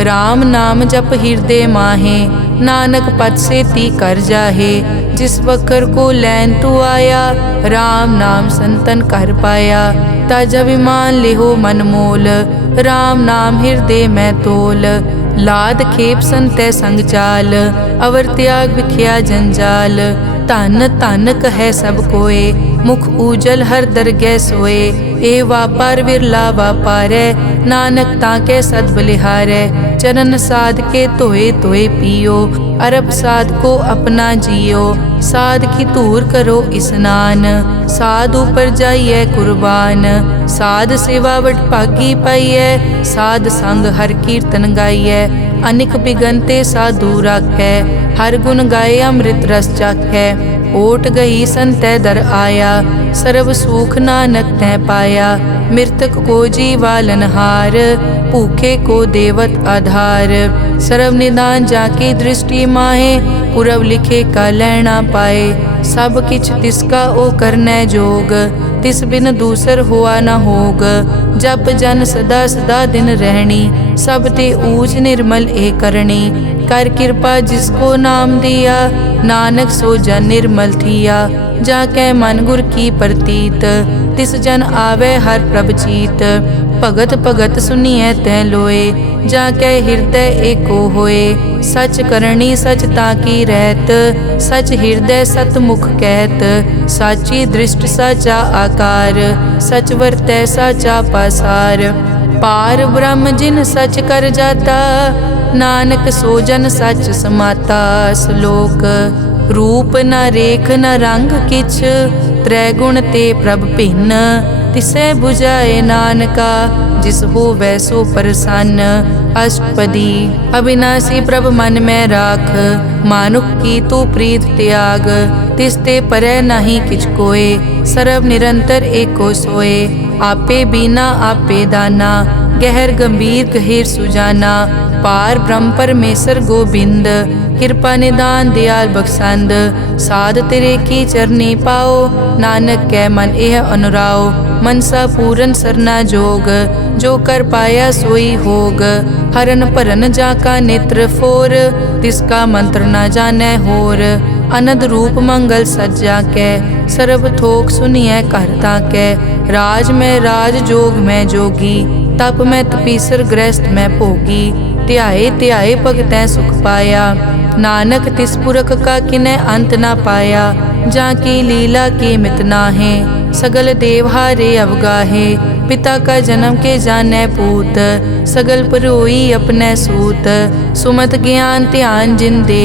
राम नाम जप हृदय माहे, नानक पद से ती कर जाहे। जिस वकर को लैन तू आया, राम नाम संतन कर पाया। तज अभिमान लेहो मन मोल, राम नाम हृदय में तोल। लाद खेप संतै संग चाल, अवर त्याग बिख्या जंजाल। धन धन कहे सब कोय, मुख उजल हर दरगह सोए। ए वापार विरला वापारै, नानक ताके सद बलिहारै। चरण साध के धोए धोए पियो, अरब साध को अपना जियो। साध की धूर करो स्नान, साध ऊपर जाइए कुर्बान। साध सेवा वड भागी पाइयै, साध संग हर कीर्तन गाइयै। अनिक बिगनते साधु राखै, हर गुण गाए अमृत रस चाखै। ओट गई संतै दर आया, सर्व सुख नानक तै पाया। मृतक को जीवालनहार, भूखे को देवत आधार। सर्व निदान जाकी दृष्टि माहे, पुरब लिखे का लैना पाए। सब किछ तिसका ओ करनै जोग, तिस बिन दूसर हुआ न होग। जप जन सदा सदा दिन रहनी, सब ते ऊच निर्मल ए करनी। कर कृपा जिसको नाम दिया, नानक सो जन निर्मल थिया। जाकै मन गुर की प्रतीत, तिस जन आवे हर प्रभ चीत। भगत भगत सुनिए तै लोए, जाकै हृदय एको होए। सच करनी सच ताकी रहत, सच हृदय सतमुख कहत। साची दृष्ट साचा आकार, सच वरतै साचा पासार। पार ब्रह्म जिन सच कर जाता, नानक सो जन सच समाता। श्लोक रूप न रेख न रंग किछ, त्रै गुण ते प्रभ भिन्न। तिसै बुझाए नानका, जिस होवै सो प्रसन्न। अष्टपदी अविनाशी प्रभ मन में राख, मानुख की तू प्रीत त्याग। तिस ते परै नहीं किछ कोय, सर्व निरंतर एको सोए। आपे बीना आपे दाना, गहर गंभीर गहीर सुजाना। पार ब्रह्म परमेश्वर गोबिंद, कृपा निदान दयाल बख्शंद। साध तेरे की चरनी पाओ, नानक कै मन एह अनुराओ। मनसा पूरन सरना जोग, जो कर पाया सोई होग। हरन भरन जाका नेत्र फोर, तिसका मंत्र न जानै होर। अनद रूप मंगल सज्जा कै, सर्व थोक सुनिए कर ताकै। राज में राज जोग में जोगी, तप में तपीसर गृहस्थ में भोगी। ध्याए ध्याए भगतै सुख पाया, नानक तिस पुरख का किनै अंत ना पाया। जाकी लीला की मित नाहे, सगल देवहारे अवगाहे। पिता का जन्म के जानै पूत, सगल परोई अपने सूत। सुमत ज्ञान ध्यान जिन दे,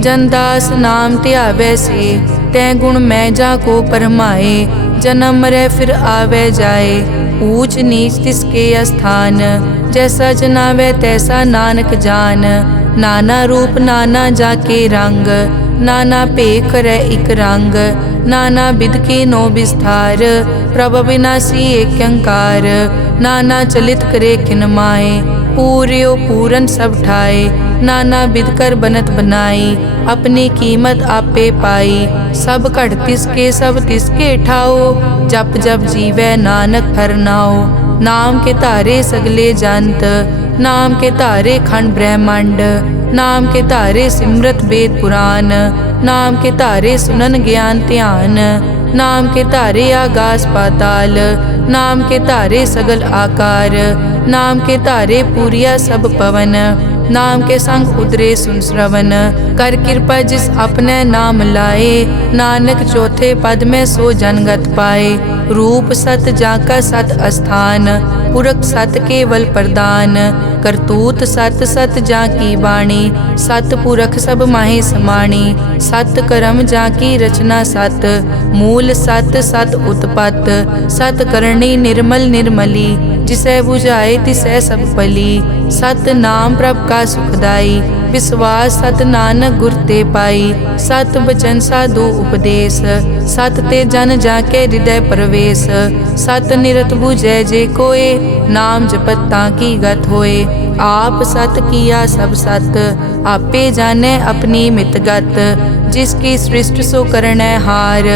जनदास नाम ध्यावै से। तै गुण मैं जाको परमाए, जन्म मरै फिर आवे जाए। ऊच नीच तिसके स्थान, जैसा जनावे तैसा नानक जान। नाना रूप नाना जाके रंग, नाना भेख रै इक रंग। नाना बिध के नो विस्तार, प्रभ विनाशी एक अंकार। नाना चलित करे किन माए, पूर्यो पूरन सब ठाए। नाना बिध कर बनत बनाई, अपनी कीमत आपे पाई। सब घट तिसके सब तिसके ठाओ, जप जप जीवै नानक हर नाओ। नाम के तारे सगले जंत, नाम के तारे खंड ब्रह्मांड। नाम के तारे सिमरत वेद पुराण, नाम के तारे सुनन ज्ञान ध्यान। नाम के तारे आकाश पाताल, नाम के तारे सगल आकार। नाम के तारे पूरिया सब पवन, नाम के संग उतरे सुन श्रवण। कर कृपा जिस अपने नाम लाए, नानक चौथे पद में सो जनगत पाए। रूप सत जाका सत अस्थान, पुरख सत केवल प्रदान। करतूत सत सत जाकी वाणी, सत पुरख सब माहे समाणी। सत कर्म जाकी रचना सत, मूल सत सत उत्पत। सत करणी निर्मल निर्मली, जिसे बुझाए तिसै सब पली। सत नाम प्रभ का सुखदाई, विश्वास सत नानक गुर ते पाई। सत बचन साधु उपदेश, सत ते जन जाके हृदय प्रवेश। सत निरत बुझै जे कोय, नाम जपत ताकी गत होए। आप सत किया सब सत, आपे जाने अपनी मितगत। जिसकी सृष्टि सो करनै हार,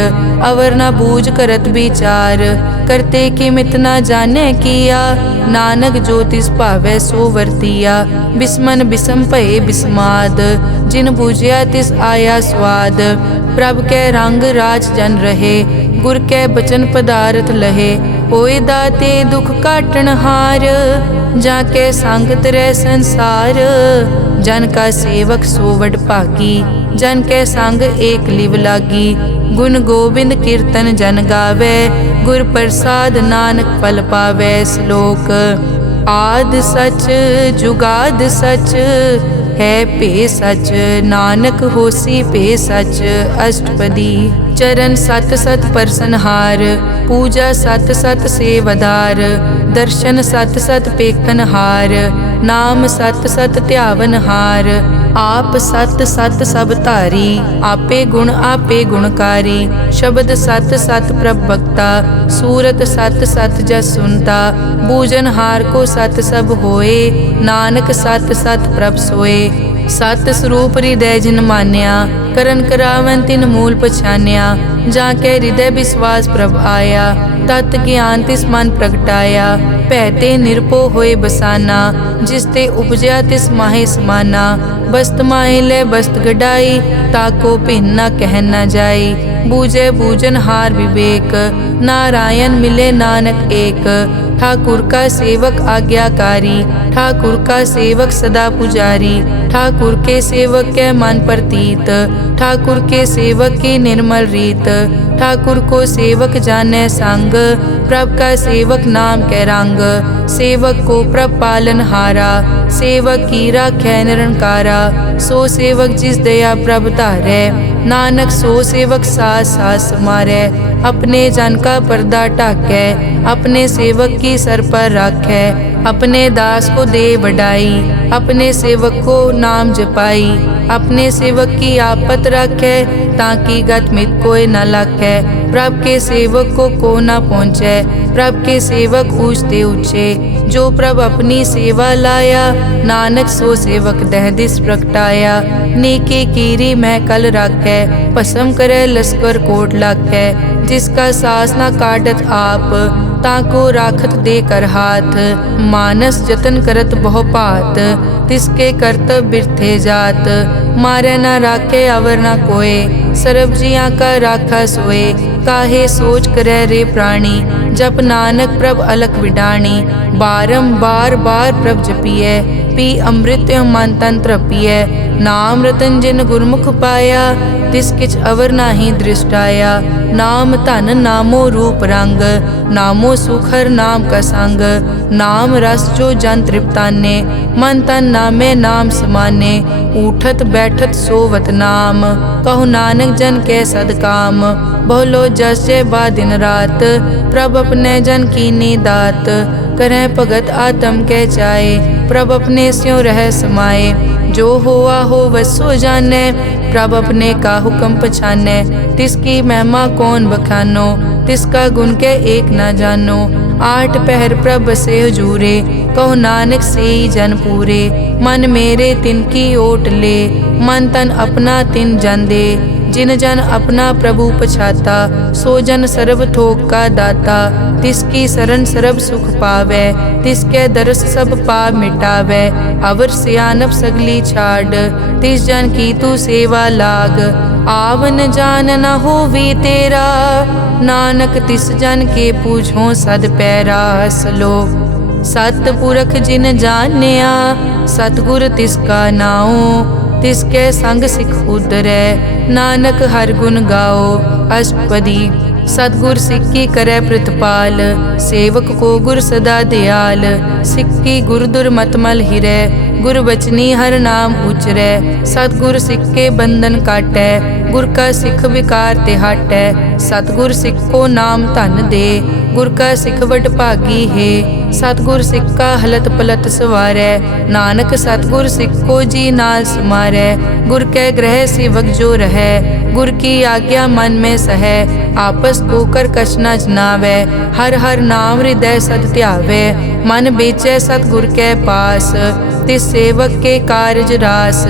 अवर न बूझ करत विचार। करते कि मित न जाने किया, नानक जो तिस भावै सो वर्तिया। बिस्मन बिसम भये बिस्माद, जिन बूझिया तिस आया स्वाद। प्रभ कै रंग राज जन रहे, गुर कै बचन पदारथ लहे। होए दाते दुख काटन हार, जाके संग तरै संसार। जन का सेवक सो वड भागी, जन के संग एक लिव लागी। गुण गोबिंद कीर्तन जन गावे, गुर प्रसाद नानक फल पावे। श्लोक आद सच जुगाद सच, है पे सच, नानक होसी पे सच अष्टपदी। चरण सत सत परसनहार, पूजा सत सत सेवदार, दर्शन सत सत पेखनहार, नाम सत सत ध्यावनहार। आप सत सत सब धारी, आपे गुणकारी। शब्द सत सत प्रभ भक्ता, सूरत सत सत जस सुनता। बूझनहार को सत सब होए, नानक सत सत प्रभ सोए। सत स्वरूप हृदय जिन मान्या, करन करावन तिन मूल पछान्या। जाके हृदय विश्वास प्रभ आया, तत् ज्ञान तिस मन प्रगटाया। भैते निरपो होए बसाना, जिस ते उपजया तिस माहे समाना। बस्त माहे ले बस्त गडाई, ताको भिन्न न कहन न जाई। बूझे बूझन हार विवेक, नारायण मिले नानक एक। ठाकुर का सेवक आज्ञाकारी, ठाकुर का सेवक सदा पुजारी। ठाकुर के सेवक के मन प्रतीत, ठाकुर के सेवक की निर्मल रीत। ठाकुर को सेवक जाने संग, प्रभ का सेवक नाम के रंग। सेवक को प्रभ पालन हारा, सेवक की राखै निरंकारा। सो सेवक जिस दया प्रभ धारै, नानक सो सेवक सास सास समारै। अपने जन का पर्दा ढाकै, अपने सेवक की सर पर राखै। अपने दास को दे बढ़ाई, अपने सेवक को नाम जपाई। अपने सेवक की आपत राखै, ताकि गत मित कोई न लाखै। प्रभ के सेवक को न पहुँचै, प्रभ के सेवक ऊंचते ऊंचे। जो प्रभ अपनी सेवा लाया, नानक सो सेवक दह दिस प्रगटाया। नेके कीरी मैं कल राखै, भस्म करे लश्कर कोट लाखै। जिसका सास न काटत आप, ताको राखत दे कर हाथ। मानस जतन करत बहु पात, तिसके करतब बिरथे जात। मारे न राखे अवर न कोय, सर्ब जियां का राखा सोए। काहे सोच करे रे प्राणी, जप नानक प्रभ अलख विडाणी। बारंबार बार प्रभ जपिए, पी अमृत मन तन तृपिए। नाम रतन जिन गुरमुख पाया, तिस किछ अवर नाही दृष्टाया। नाम धन नामो रूप रंग, नामो सुखर नाम का संग। नाम रस जो जन तृप्ताने, मन तन नामे नाम समाने। उठत बैठत सोवत नाम, कहु नानक जन के सदकाम। बहुलो जस जय बा दिन रात, प्रभ अपने जन कीनी दात। करें भगत आत्म के चाहे, प्रभ अपने स्यों रह समाये। जो होआ हो वसो जाने, प्रभ अपने का हुक्म पछाने। तिसकी महिमा कौन बखानो, तिसका गुण के एक न जानो। आठ पहर प्रभ से हजूरे, कहो नानक से ही जन पूरे। मन मेरे तिनकी ओट ले, मन तन अपना तिन जन दे। जिन जन अपना प्रभु पछाता, सो जन सर्व थोक का दाता। तिसकी शरण सर्व सुख पावे, तिसके दरस सब पाप मिटावे। अवर सियानप सगली छाड़, तिस जन की तू सेवा लाग। आवन जान न होवी तेरा, नानक तिस जन के पूछो सद पैरा। सलोक सतपुरख जिन जानिया, सतगुर तिसका नाओ। तिसके संग सिख उतरै, नानक हर गुण गाओ। अष्टपदी सतगुर सिक्की करे प्रतिपाल, सेवक को गुर सदा दयाल। सिक्की गुर दुर्मतमल हिरै, गुर बचनी हर नाम उचरै। सतगुर सिक्के बंधन काटै, गुर का सिख विकार ते हटै। सतगुर सिख को नाम धन दे, गुर का सिख वड भागी है। सतगुर सिख का हलत पलत सवारै, नानक सतगुर सिख को जी नाल समारै। गुर के ग्रह सेवक जो रहै, गुर की आज्ञा मन में सहै। आपस को कर कछ न जनावै, हर हर नाम हृदय सद ध्यावै। मन बेचै सतगुर के पास, तिस सेवक के कारज रास।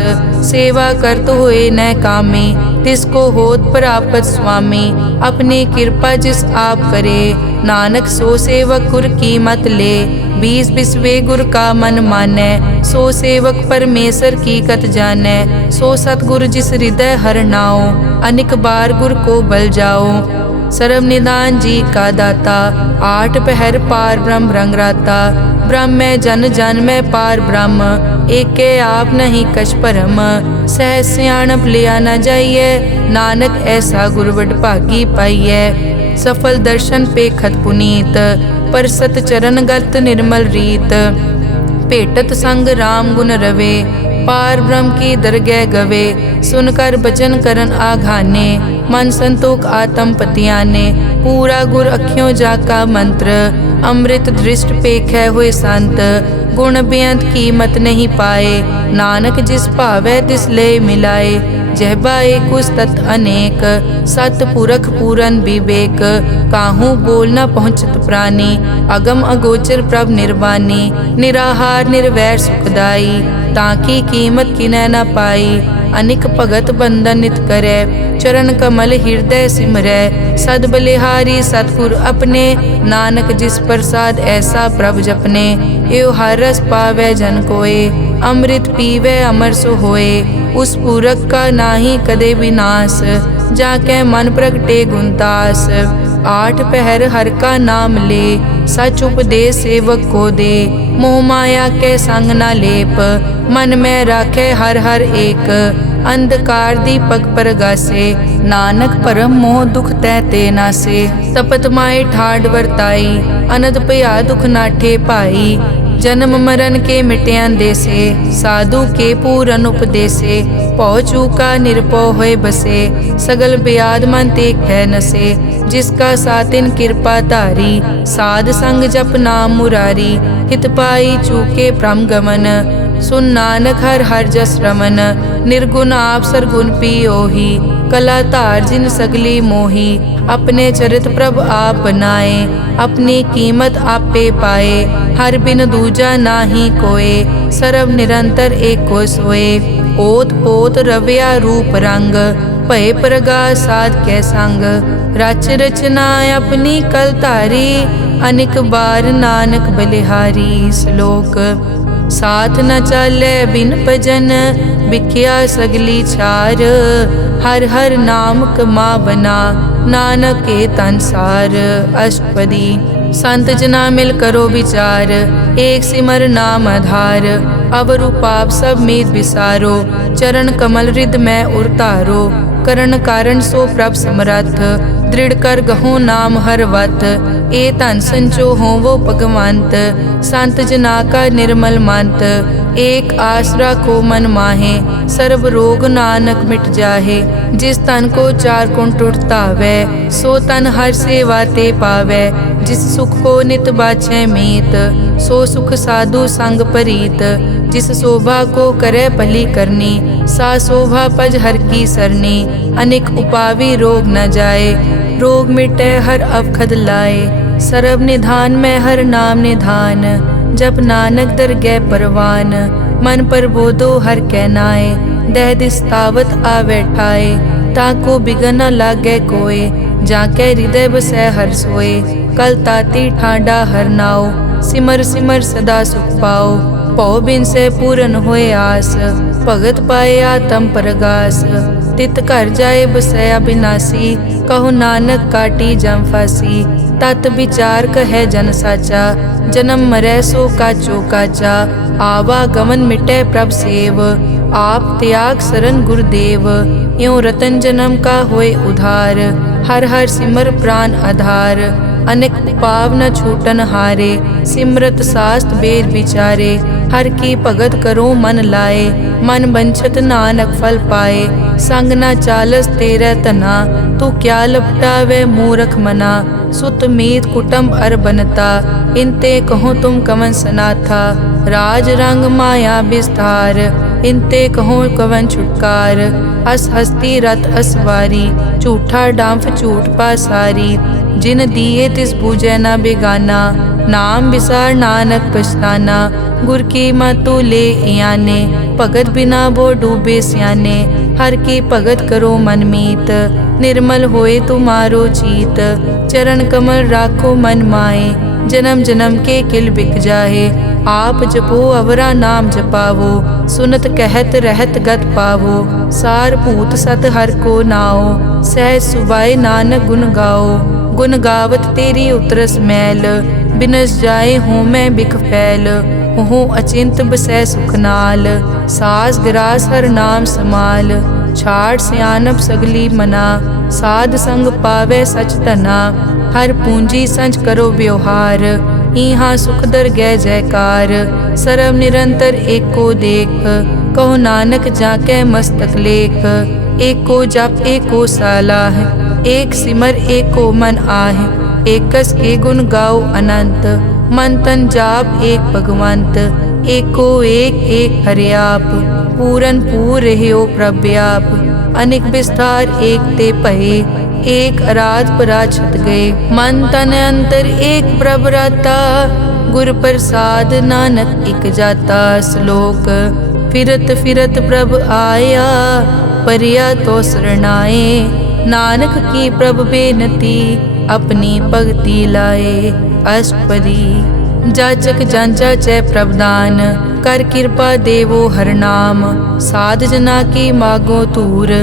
सेवा करत होए न कामी, तिसको होत प्रापत स्वामी। अपनी कृपा जिस आप करे, नानक सो सेवक गुर की मत ले। बीस बिसवे गुर का मन मानै, सो सेवक परमेश्वर की कत जानै। सो सतगुर जिस हृदय हर नाओ, अनिक बार गुर को बल जाओ। सर्व निदान जी का दाता, आठ पहर पार ब्रह्म रंग राता। ब्रह्म में जन जन में पार ब्रह्म, एके आप नहीं कछ परम। सह सियाणप लिया न जाइए, नानक ऐसा गुरवड भागी पाइए। सफल दर्शन पे खत पुनीत, परसत चरण गत निर्मल रीत। भेटत संग राम गुण रवे, पार ब्रह्म की दरगह गवे, सुनकर बचन करन आघाने, मन संतोख आत्म पतियाने, पूरा गुर अखियों जाका मंत्र, अमृत दृष्ट पेखै हुए संत, गुण बेअंत कीमत नहीं पाए, नानक जिस भावै तिस ले मिलाए, जहबा एक उस्तत अनेक, सत पुरख पूरन विवेक, काहू बोल न पहुँचत प्राणी, अगम अगोचर प्रभ निर्वाणी, निराहार निर्वैर सुखदाई, ताकी कीमत किनै न पाई, अनिक भगत बंदन नित करै, चरण कमल हृदय सिमरै, सद बलिहारी सतगुर अपने, नानक जिस प्रसाद ऐसा प्रभ जपने, एव हर रस पावै जन कोय, अमृत पीवै अमर सो होए, उस पूरक का नाहि कदे विनाश, जाकै मन प्रगटे गुणतास, आठ पहर हर का नाम ले, सच उपदेश सेवक को दे, मोह माया के संग न लेप, मन में राखे हर हर एक, अंधकार दीपक परगासे, नानक परम मोह दुख तै ते नासे, तपत माए ठाड वर्ताई, अनद भया दुख नाठे पाई, जन्म मरण के मिट्यां देसे, साधु के पूरन उपदेसे, पौ चूका निरपौ होए बसे, सगल ब्याद मन देखै नसे, जिसका सातिन कृपा धारी, साध संग जप नाम मुरारी, हित पाई चूके भ्रम गमन, सुन नानक हर हर जस रमन, निर्गुण आप सरगुण पियोही, कला धार जिन सगली मोही, अपने चरित प्रभ आप बनाए, अपनी कीमत आपे पाए, हर बिन दूजा नाही कोय, सर्व निरंतर एको सोए, ओत पोत रव्या रूप रंग, भय प्रगास साध कै संग, रच रचना अपनी कल धारी, अनिक बार नानक बलिहारी। श्लोक साथ न चालै बिन भजन, बिख्या सगली छार, हर हर नाम कमावना, नानक के तन सार। अष्टपदी संत जना मिल करो विचार, एक सिमर नाम आधार, अवर उपाप सब मीत विसारो, चरण कमल हृद में उरतारो, करण कारण सो प्रभ समरथ, दृढ़ कर गहो नाम हर वत, ए धन संचो हो वो भगवंत, संत जना का निर्मल मंत, एक आस राखो मन माहे, सर्व रोग नानक मिट जाहे, जिस तन को चार कुण टुटतावै, सो तन हर सेवा ते पावै, जिस सुख को नित बाछै मीत, सो सुख साधु संग परीत, जिस शोभा को करे भली करनी, सा शोभा पज हर की सरनी, अनेक उपावी रोग न जाए, रोग मिटे हर अवखद लाए, सर्व निधान में हर नाम निधान, जब नानक दरगह परवान, मन पर बोधो हर कै नाए, दह दिस्तावत आवे ठाए, ताको बिगन न लागे कोय, जाके हृदय बसै हर सोए, कल ताती ठांडा हर नाओ, सिमर सिमर सदा सुख पाओ, पौ बिन से पूरन होए आस, भगत पाए आत्म परगास, तित घर जाए बसया बिनासी, कहो नानक काटी जम फासी, तत विचार कहे जन साचा, जन्म मरै सो काचो काचा, आवागमन मिटे प्रभ सेव, आप त्याग सरन गुरुदेव, यों रतन जन्म का होए उधार, हर हर सिमर प्राण आधार, अनेक पाव न छूटन हारे, सिमरत शास्त्र वेद विचारे, हर की भगत करो मन लाए, मन बंछत नानक फल पाए, संग न चालस तेरा तना, तू क्या लपटावे मूरख मना, सुत मीत कुटुंब अर बनता, इनते कहो तुम कवन सनाथा, राज रंग माया विस्तार, इनते कहो कवन छुटकार, अस हस्ती रत असवारी, झूठा डांफ झूठ पासारी, जिन दिए तिस बूझे न बेगाना, नाम विसार नानक पछताना, गुर की मतु ले याने, भगत बिना वो डूबे स्याने, हर की भगत करो मन मीत, निर्मल होए तुम्हारो चीत, चरण कमल राखो मन माए, जन्म जन्म के किल बिक जाहे, आप जपो अवरा नाम जपावो, सुनत कहत रहत गत पावो, सार भूत सत हर को नाओ, सहज सुबाए नानक गुण गाओ, गुण गावत तेरी उतरस मैल, बिनस जाए हूँ मैं बिख फैल, हूँ अचिंत बसै सुख नाल, सास ग्रास हर नाम समाल, छाड़ सियानप सगली मना, साध संग पावे सच तना, हर पूंजी संच करो व्यवहार, इहाँ सुख दर गै जयकार। सरब निरंतर एको देख, कहो नानक जाके मस्तक लेख। एको जप एको सालाह, एक सिमर एको मन आह। एकस के गुण गाओ अनंत, मन तन जाप एक भगवंत। एको एक एक हरियाप, पूरन पूर रहियो प्रव्याप। अनेक विस्तार एक ते पहे, एक अराध पराछत गए। मन तन अंतर एक प्रभ राता, गुर प्रसाद नानक एक जाता। श्लोक फिरत फिरत प्रभ आया, परिया तो शरणाए। नानक की प्रभ बेनती, अपनी भगति लाए। अष्टपदी जाचक जांचा चै प्रभदान, कर कृपा देवो हर नाम। साध जना की मागो तूर,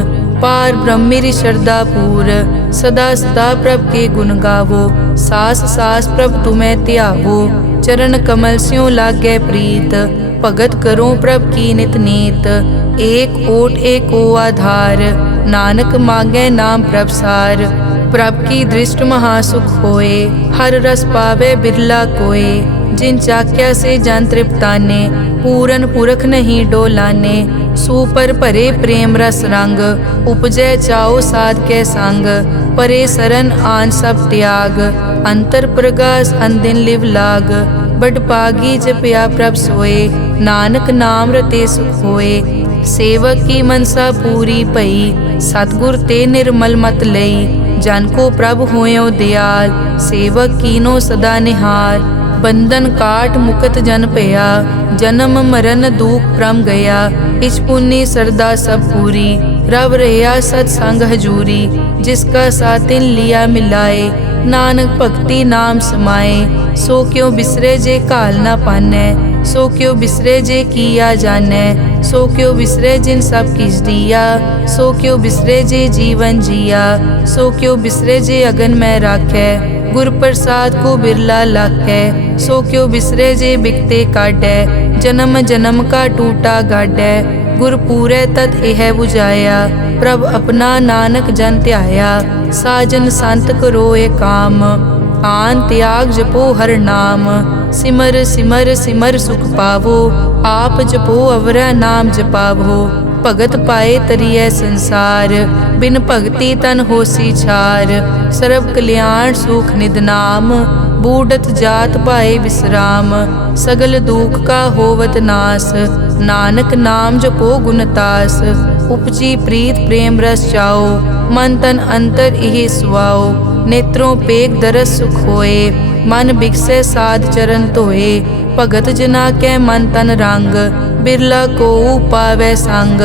पार ब्रह्मेरी श्रद्धा पूर। सदा सदा प्रभ के गुण गावो, सास सास प्रभ तुम्हें त्यावो। चरण कमल स्यों लागे प्रीत, भगत करो प्रभ की नित नीत। एक ओट एको आधार, नानक मांगे नाम प्रभ सार। प्रभ की दृष्ट महासुख होए, हर रस पावे बिरला कोय। जिन चाक्या से जन तृप्ताने, पूरन पुरख नहीं डोलाने। सुपर भरे प्रेम रस रंग, उपजय चाओ साध के संग। परे सरन आन सब त्याग, अंतर प्रगास अनदिन लिव लाग। बड़ पागी जपया प्रभ सोए, नानक नाम रते सुख होए। सेवक की मनसा पूरी पई, सतगुर ते निर्मल मत लई। जन को प्रभ होयो दयाल, सेवक कीनो सदा निहाल। बंधन काट मुकत जन पया, जन्म मरण दुख प्रम गया। इच पुण्य सरदा सब पूरी, रव रहा सत्संग हजूरी। जिसका सातिन लिया मिलाए, नानक भक्ति नाम समाए। सो क्यों बिसरे जे काल ना पानै, सो क्यों बिसरे जे किया जानै। सो क्यों बिसरे जिन सब किस दिया, सो क्यों बिसरे जे जीवन जिया। सो क्यों बिसरे जे अगन में राखै, गुर प्रसाद को बिरला लाखै। सो क्यों बिसरे जे बिकते काटै, जन्म जन्म का टूटा गाडै। गुर पूरे तत एह बुझाया, प्रभ अपना नानक जन त्याया। साजन संत करो ए काम, आन त्याग जपो हर नाम। सिमर सिमर सिमर सुख पावो, आप जपो अवरा नाम जपावो। भगत पाए तरिय संसार, बिन भगति तन होसी छार। सर्व कल्याण सुख निद नाम, बूढ़त जात पाए विश्राम। सगल दुख का होवत नास, नानक नाम जपो गुणतास। उपजी प्रीत प्रेम रस चाओ, मन तन अंतर इहि सुआओ। नेत्रों पेग दरस सुख होए, मन बिकसे साध चरण धोए। भगत जना के मन तन रंग, बिरला को पावै संग।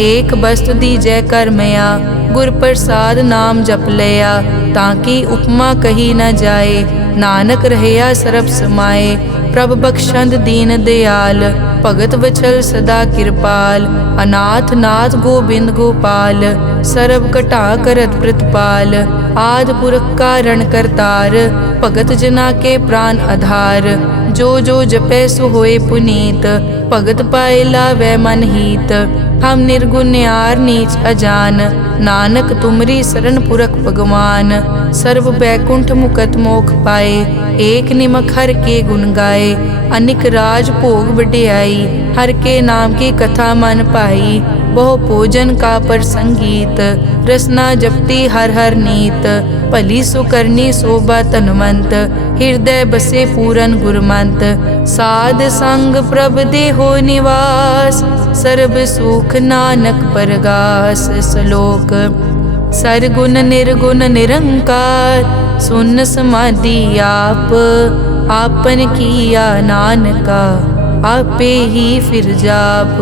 एक बस्त दीजै कर मया, गुर प्रसाद नाम जप लया। ताकि उपमा कही न जाए, नानक रहया सरब समाए। प्रभ बख्शंद दीन दयाल, भगत वचल सदा कृपाल। अनाथ नाथ गोबिंद गोपाल, सरब कटा करत प्रतिपाल। आद पुरख कारण करतार, भगत जना के प्राण आधार। जो जो जपै सो होए पुनीत, भगत पाए लावै मन हीत। हम निर्गुण न्यार नीच अजान, नानक तुमरी शरण पुरख भगवान। सर्व बैकुंठ मुकत मोख पाए, एक निमक हर के गुण गाए। अनिक राज भोग बढ़ियाई, हर के नाम की कथा मन पाई। बहु भोजन का पर संगीत, रसना जपती हर हर नीत। भली सुकरनी शोभा तनवंत, हृदय बसे पूरन गुरमंत। साध संग प्रभ देहो निवास, सर्ब सुख नानक परगास। श्लोक सरगुण निर्गुण निरंकार, सुन समाधि आप। आपन किया नानका, आपे ही फिर जाप।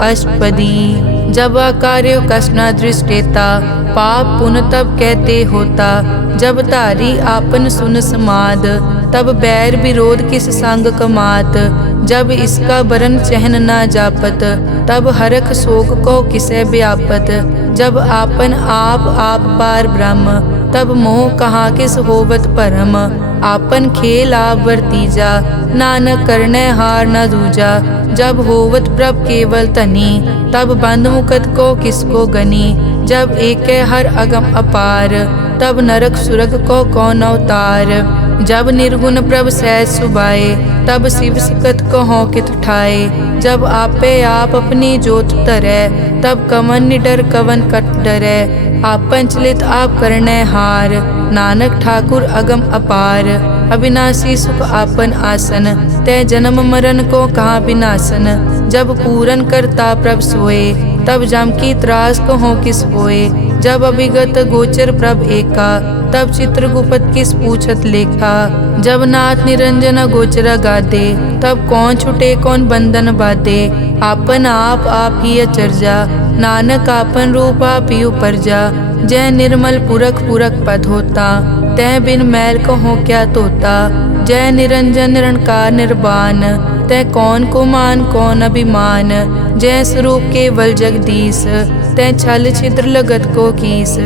अष्टपदी जब कार्य कसना दृष्टेता, पाप पुन तब कहते होता। जब धारी आपन सुन समाद, तब बैर विरोध किस संग कमात। जब इसका बरन चहन न जापत, तब हरख शोक को किसे व्यापत। जब आपन आप पार ब्रह्म, तब मोह कहाँ किस होवत परम। आपन खेल आप वर्तीजा, नानक करने हार न दूजा। जब होवत प्रभ केवल तनी, तब बंद मुकत को किसको गनी। जब एक हर अगम अपार, तब नरक सुरग को कौन अवतार। जब निर्गुण प्रभ सहज सुभाए, तब शिव सकत कहो कित ठाए। जब आपे आप अपनी जोत धरै, तब कवन निडर कवन कट डरै। आपन चलित आप करनै हार, नानक ठाकुर अगम अपार। अविनाशी सुख आपन आसन, तै जन्म मरण को कहाँ विनाशन। जब पूरन करता प्रभ सोए, तब जम की त्रास कहो किस होए। जब अभिगत गोचर प्रभ एका, तब चित्रगुप्त किस पूछत लेखा। जब नाथ निरंजन गोचर गादे, तब कौन छुटे कौन बंधन बाधे। आपन आप ही अचरजा, नानक आपन रूप आप ही उपरजा। जय निर्मल पुरख पुरख पद होता, तै बिन मैल कहो क्या तोता। जय निरंजन निरंकार निर्वाण, तै कौन को मान कौन अभिमान। जय स्वरूप केवल जगदीश, तै छल छिद्र लगत को कीस।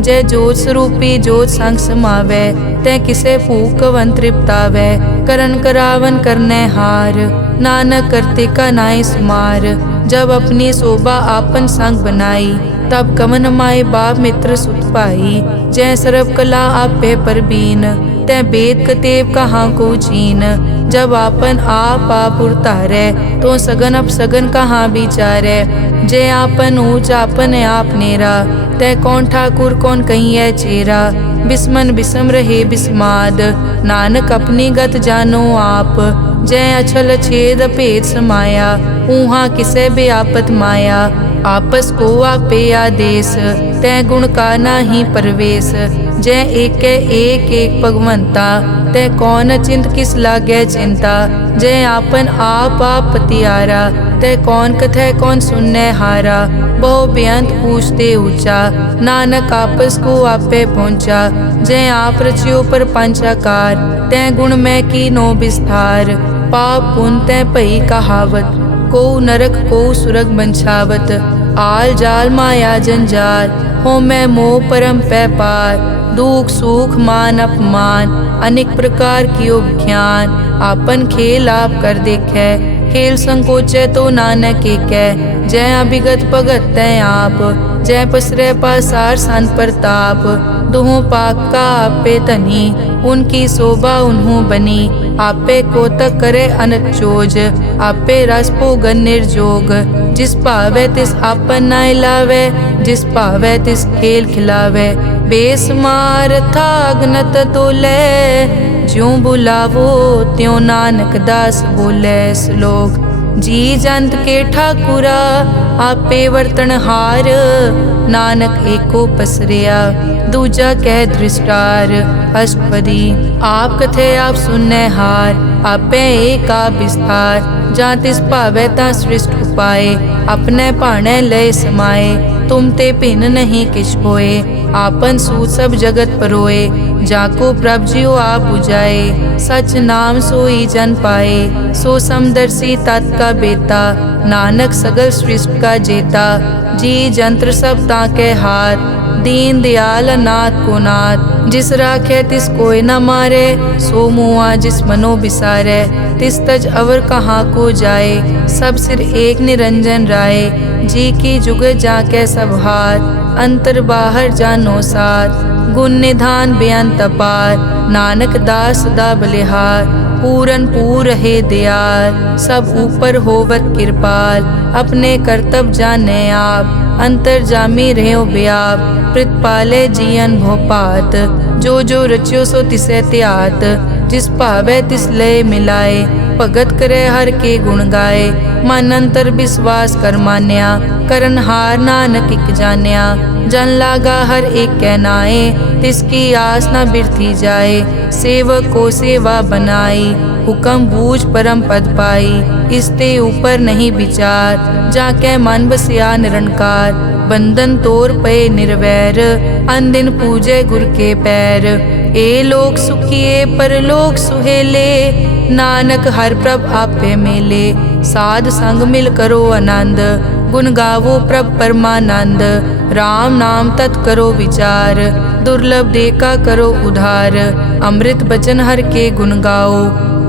जय जोत स्वरूपी जोत संग समावै, तै किसे भूख कवन तृप्तावै। करन करावन करनै हार, नानक करते का नाई सुमार। जब अपनी शोभा आपन संग बनाई, तब कवन माए बाप मित्र सुत पाई। जय सर्व कला आपे परबीन, तै वेद कतेब कहाँ को चीन। जब आपन आप उतारै, तो सगन अपसगन कहाँ विचारै। जय आपन ऊंच आपन आप नेरा, तै कौन ठाकुर कौन कहिए चेरा। बिस्मन बिसम रहे बिस्माद, नानक अपनी गत जानो आप। जय अछल छेद भेद समाया, ऊहा किसे बेआपत माया। आपस को आपे आदेश, तै गुण का नाही परवेश। जय एक भगवंता, तै कौन चिंत किस लागे चिंता। जय आपन आप पतियारा, तै कौन कथै कौन सुनने हारा। बहु बेअंत पूछते ऊंचा, नानक आपस को आपे पहुँचा। जय आप रचियो पर पंचाकार, तै गुण में की नो विस्तार। पाप पुन तै भई कहावत, को नरक को सुरग बंछावत। आल जाल माया जंजाल, हो मैं मोह परम पै पार। दुख सुख मान अपमान, अनेक प्रकार की विख्यान। आपन खेल आप कर देखे, खेल संकोचे तो नानक एकै। जय अभिगत भगत तै आप, जय पसरै पासार सन प्रताप। दुहों पाक का आपे तनी, उनकी शोभा उन्हों बनी। आपे कोतक करे अनत चोज, आपे रस भोगन निर्जोग। जिस भावे तिस आपन नाय लावे, जिस भावे तिस खेल खिलावे। बेसमार था अगनत तोले, ज्यों बुलावो त्यों नानक दास बोले। श्लोक जी जंत के ठाकुरा, आपे वर्तन हार। नानक एको पसरिया, दूजा कह दृष्टार। अष्टपदी आप कथे आप सुनने हार, आपे एक आप विस्तार। जा तिस भावे ता सृष्ट उपाय, अपने भाणे लय समाए। तुम ते भिन्न नहीं किछ होए, आपन सूत सब जगत परोए। जाको प्रभ जियो आप बुझाए, सच नाम सोई जन पाए। सो समदर्शी तत् का बेता, नानक सगल सृष्टि का जेता। जी जंत्र सब ताके हाथ, दीन दयाल नाथ को नाथ। जिस राखे तिस कोई न मारे, सो मुआ जिस मनो बिसारे। तिस तज अवर कहाँ को जाए, सब सिर एक निरंजन राय। जी की जुग जाके सब हार, अंतर बाहर जानो साथ। गुण निधान बेअंत अपार, नानक दास सदा बलिहार। पूरन पूर है दयाल, सब ऊपर होवत कृपाल। अपने कर्तव्य जाने आप, अंतर जामी रहो व्याप। प्रतिपाले जियन भोपात, जो जो रच्यो सो तिसे त्यात। जिस भावे तिस लय मिलाए, भगत करे हर के गुण गाए। मन अंतर विश्वास कर मान्या, करन हार नानक इक जान्या। जन लागा हर एक कहनाए, तिसकी आस न बिरथी जाए। सेवक को सेवा बनाई, हुक्म बूझ परम पद पाई। इसते ऊपर नहीं विचार, जाके मन बसिया निरंकार। बंधन तोर पे निर्वैर, अनदिन पूजे गुर के पैर। ए लोक सुखिए परलोक सुहेले, नानक हर प्रभ आपे मेले। साध संग मिल करो आनंद, गुण गावो प्रभ परमानंद। राम नाम तत् करो विचार, दुर्लभ देखा करो उधार। अमृत बचन हर के गुण गाओ,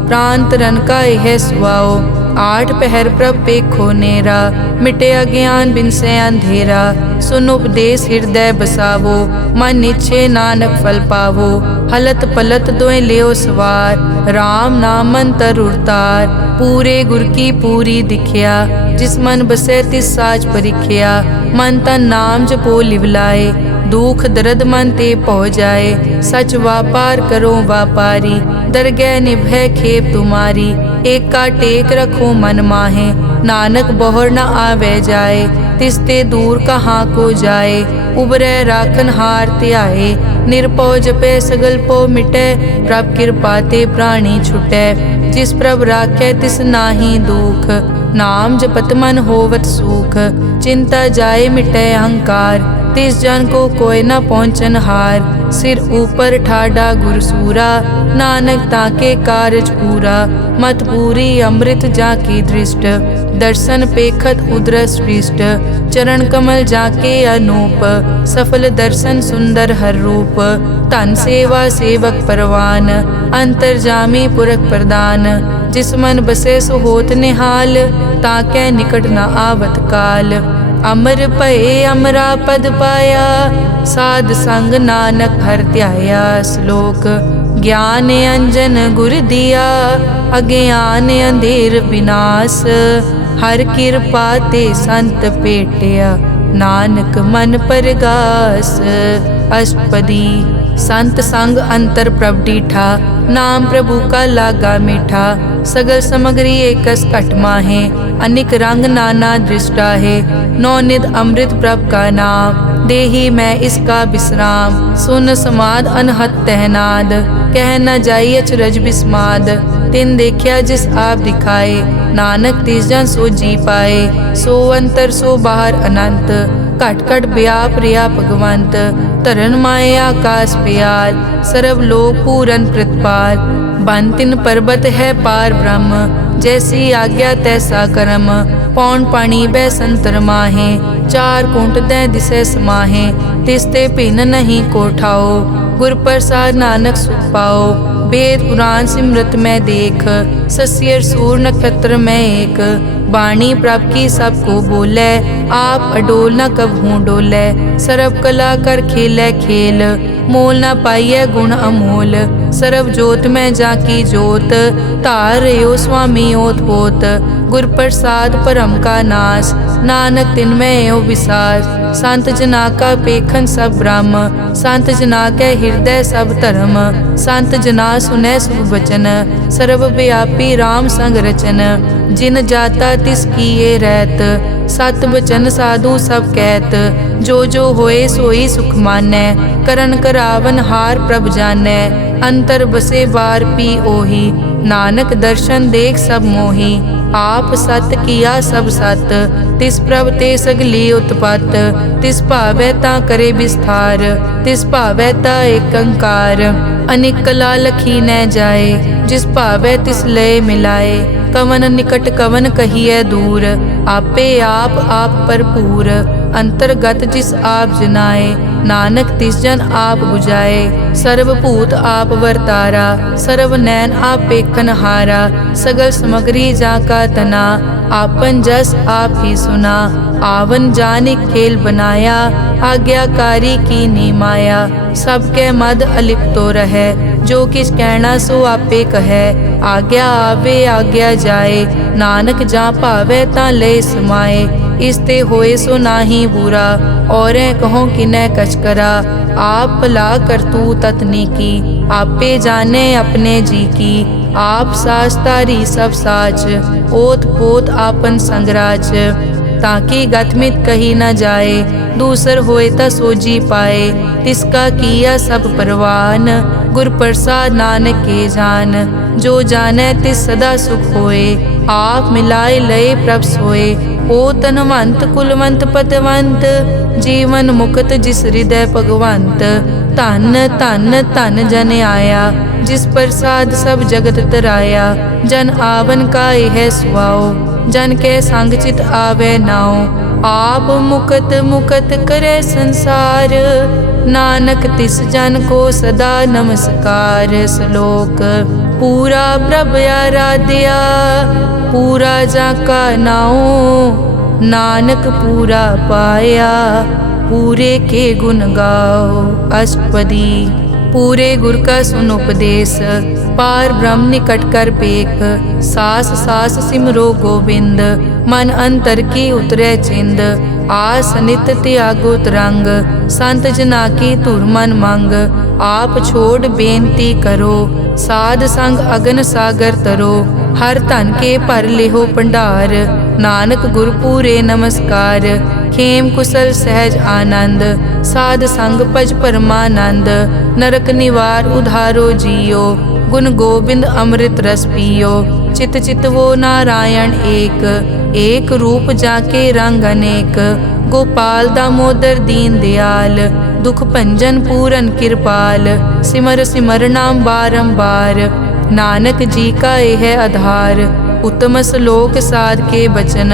प्राण तरन का यह सुआओ। आठ पहर प्रभ पेखो नेरा, मिटे अज्ञान बिन से अंधेरा। सुन उपदेश हृदय बसावो, मन इच्छे नानक फल पावो। हलत पलत दोए लियो सवार, राम नाम अंतर उरतार। पूरे गुर की पूरी दिखिया, जिस मन बसे तिस साच परिख्या। मन तन नाम जपो लिवलाए, दुख दर्द मन ते पौ जाए। सच व्यापार करो व्यापारी, दरगह निभै खेप तुम्हारी। एक का टेक रखो मन माहे, नानक बहुर न आवे जाए। तिसते दूर कहाँ को जाए, उबरै राखन हार त्याए। निरपौ जपै सगल पो मिटै, प्रभ कृपा ते प्राणी छुटै। जिस प्रभ राखै तिस नाहि दुख, नाम जपत मन होवत सुख। चिंता जाए मिटै अहंकार, तिस जन को कोई न पहुँचन हार। सिर ऊपर ठाडा गुरसूरा, नानक ताके कारज पूरा। मत पूरी अमृत जाकी दृष्ट, दर्शन पेखत उदरस पृष्ठ। चरण कमल जाके अनूप, सफल दर्शन सुंदर हर रूप। धन सेवा सेवक परवान, अंतर्जामी पुरख प्रदान। जिस मन बसे सो होत निहाल, ताकै निकट न आवत काल। अमर भये अमरा पद पाया, साध संग नानक हर ध्याया। श्लोक ज्ञान अंजन गुर दिया, अज्ञान अंधेर विनाश। हर कृपा ते संत पेटिया, नानक मन परगास। अष्टपदी संत संग अंतर प्रभ डीठा, नाम प्रभु का लागा मीठा। सगल समग्री एकस घट माहे, अनिक रंग नाना दृष्टा है। नौनिध अमृत प्रभ का नाम, देही मैं इसका विश्राम। सुन समाद अनहत तहनाद, कह न जाई अचरज बिस्माद। तिन देखिया जिस आप दिखाए, नानक तिस जन सो जी पाए। सो अंतर सो बाहर अनंत, घट घट व्याप रिया भगवंत। तरन माए आकाश प्यार, सर्व लोक पूरन प्रतिपाल। बन तिन पर्वत है पार ब्रह्म, जैसी आज्ञा तैसा कर्म। पौन पानी बै संतर माहे, चार कुंट दै दिसै समाहे। तिसते भिन्न नहीं कोठाओ, गुर प्रसाद नानक सुख पाओ। वेद पुराण सिमरत में देख, सस्यर सूर नक्षत्र में एक। वाणी प्रभ की सबको बोले, आप अडोल न कबहूँ डोले। सर्व कला कर खेलै खेल, मोल न पाइयै गुण अमोल। सर्व जोत में जाकी जोत, धार रयो स्वामी ओत पोत। गुर प्रसाद परम का नाश, नानक तिनमें यो विसास। संत जना का पेखन सब ब्रह्म, संत जना के हृदय सब धर्म। संत जना सुनै शुभ वचन, सर्व व्यापी राम संग रचन। जिन जाता तिस किए रहत, सत बचन साधु सब कहत। जो जो होए सोई सुख मानै, करन करावन हार प्रभ जानै। अंतर बसे बार पी ओही, नानक दर्शन देख सब मोही। आप सत किया सब सत, तिस प्रभ ते सगली उत्पत। तिस भावै ता करे विस्तार, तिस भावै ता एक अंकार। अनेक कला लखी न जाए, जिस भावै तिस लय मिलाए। कवन निकट कवन कहिए दूर, आपे आप भरपूर। अंतर्गत जिस आप जनाए, नानक तिस जन आप बुझाए। सर्वभूत आप वर्तारा, सर्व नैन आप पेखन हारा। सगल समग्री जाका तना, आपन जस आप ही सुना। आवन जानि खेल बनाया, आज्ञाकारी की नी माया। सबके मद अलिप्तो रहे, जो किस कहना सो आपे कहे। आज्ञा आवे आज्ञा जाए, नानक जा भावे ता ले समाए। इसते होए सो नाही बुरा, औरें कहो किनै कछ करा। आप भला करतू ततनी की, आपे जाने अपने जी की। आप साच तारी सब साच, ओत पोत आपन संगराज। ताकि गतमित कही न जाए, दूसर होए ता सोजी पाए। तिसका किया सब परवान, गुर प्रसाद नानक के जान। जो जाने तिस सदा सुख होए, आप मिलाए लय प्रभ सोए। ओ तनवंत कुलवंत पतवंत, जीवन मुक्त जिस हृदय भगवंत। धन धन धन जन आया, जिस प्रसाद सब जगत तराया। जन आवन का यह सुआओ, जन के संग चित आवे नाओ। आप मुकत मुकत करे संसार, नानक तिस जन को सदा नमस्कार। श्लोक पूरा प्रभ आराध्या, पूरा जाका नाओ। नानक पूरा पाया, पूरे के गुण गाओ। अष्टपदी। पूरे गुर का सुन उपदेश, पार ब्रह्म निकट कर पेख। सास सास सिमरो गोबिंद, मन अंतर की उतरे चिंद। आस नित त्यागो तरंग, संत जना की धुर मन मंग। आप छोड़ बेनती करो, साध संग अगन सागर तरो। हर धन के भर लेहो भंडार, नानक गुर पूरे नमस्कार। खेम कुशल सहज आनंद, साध संग भज परमानंद। नरक निवार उधारो जियो, गुण गोबिंद अमृत रस पियो। चित चित वो नारायण एक, एक रूप जाके रंग अनेक। गोपाल दामोदर दीन दयाल, दुख भंजन पूरन कृपाल। सिमर सिमर नाम बारंबार, नानक जी का यह आधार। उत्तम श्लोक साध के बचन,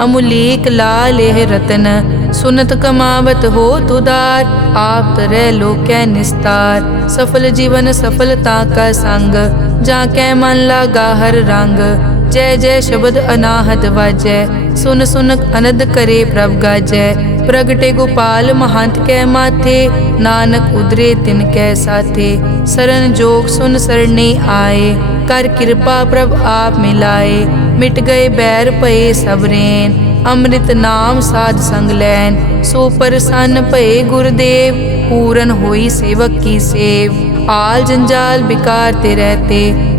अमुलीक लाल यह रतन। सुनत कमावत हो तुदार, आप तरह लोकै निस्तार। सफल जीवन सफलता का संग, जाकै मन लागा हर रंग। जय जय शब्द अनाहत वाजै, सुन सुन अनद करे प्रभ गाजै। प्रगटे गोपाल महंत कै माथे, नानक उदरे तिन कै साथे। सरन जोग सुन सरने आए, कर कृपा प्रभ आप मिलाए। मिट गए बैर भये सब रैन, अमृत नाम साध संग लैन। सो प्रसन्न भये गुरुदेव, पूरन होई सेवक की सेव। आल जंजाल बिकार ते रहते,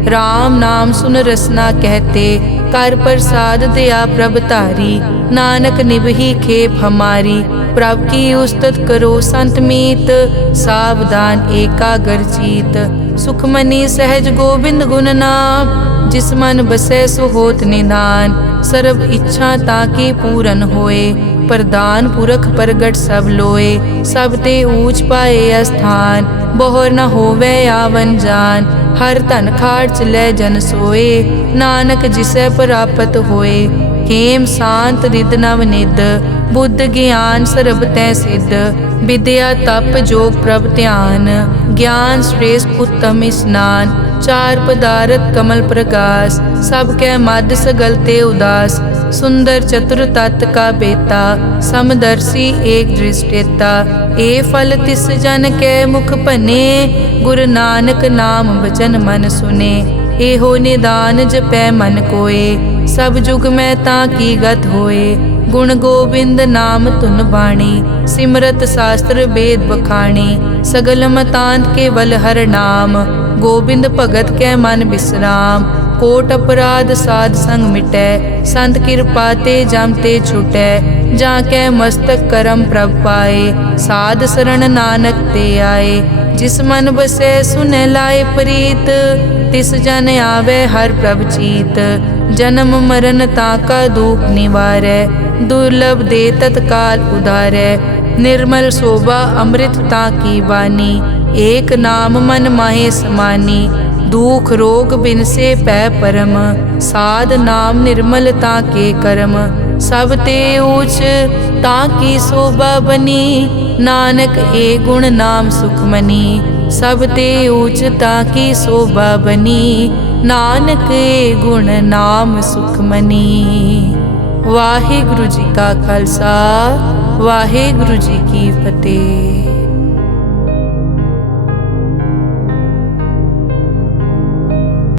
राम नाम सुन रसना कहते। कर प्रसाद दया प्रभ तारी, नानक निभही खेप हमारी। प्रभ की उस्तत करो संत मीत, सावधान एकाग्र चीत। सुखमनी सहज गोबिंद गुण नाम, जिस मन बसै सो होत निधान। सर्ब इच्छा ताकी पूरन होए, प्रदान पुरख प्रगट सब लोए। सब ते ऊंच पाए अस्थान, बोहर न होवे आवन जान। हर धन खाट चलै जन सोए, नानक जिसै प्राप्त होए। हेम शांत रिद नव निद, बुद्ध ज्ञान सर्ब तै सिद्ध। विद्या तप जोग प्रभ ध्यान, ज्ञान श्रेष्ठ उत्तम स्नान। चार पदारथ कमल प्रकाश, सब कै मद सगलते उदास। सुंदर चतुर तत् का बेता, समदर्शी एक दृष्टेता। ए फल तिस जन कै मुख बने, गुरु नानक नाम वचन मन सुने। एहो निदान जपै मन कोय, सब जुग में ताकी गत होए। गुण गोबिंद नाम धुन बाणी, सिमरत शास्त्र वेद बखाणी। सगल मतांत केवल हर नाम, गोबिंद भगत कै मन विश्राम। कोट अपराध साध संग मिटै, संत कृपा ते जम ते छुटै। जाकै मस्तक करम प्रभ पाए, साध शरण नानक ते आए। जिस मन बसै सुनै लाए प्रीत, तिस जन आवे हर प्रभ चीत। जन्म मरण ताका दुख निवारै, दुर्लभ दे तत्काल उधारै। निर्मल शोभा अमृत ताकी वाणी, एक नाम मन माहे समानी। दुख रोग बिन से पै परम, साध नाम निर्मलता के कर्म। सब ते ऊच ताकी शोभा बनी, नानक ए गुण नाम सुखमनी। सब ते ऊच ताकी शोभा बनी, नानक ए गुण नाम सुखमनी। वाहिगुरु जी का खालसा, वाहिगुरु जी की फतेह।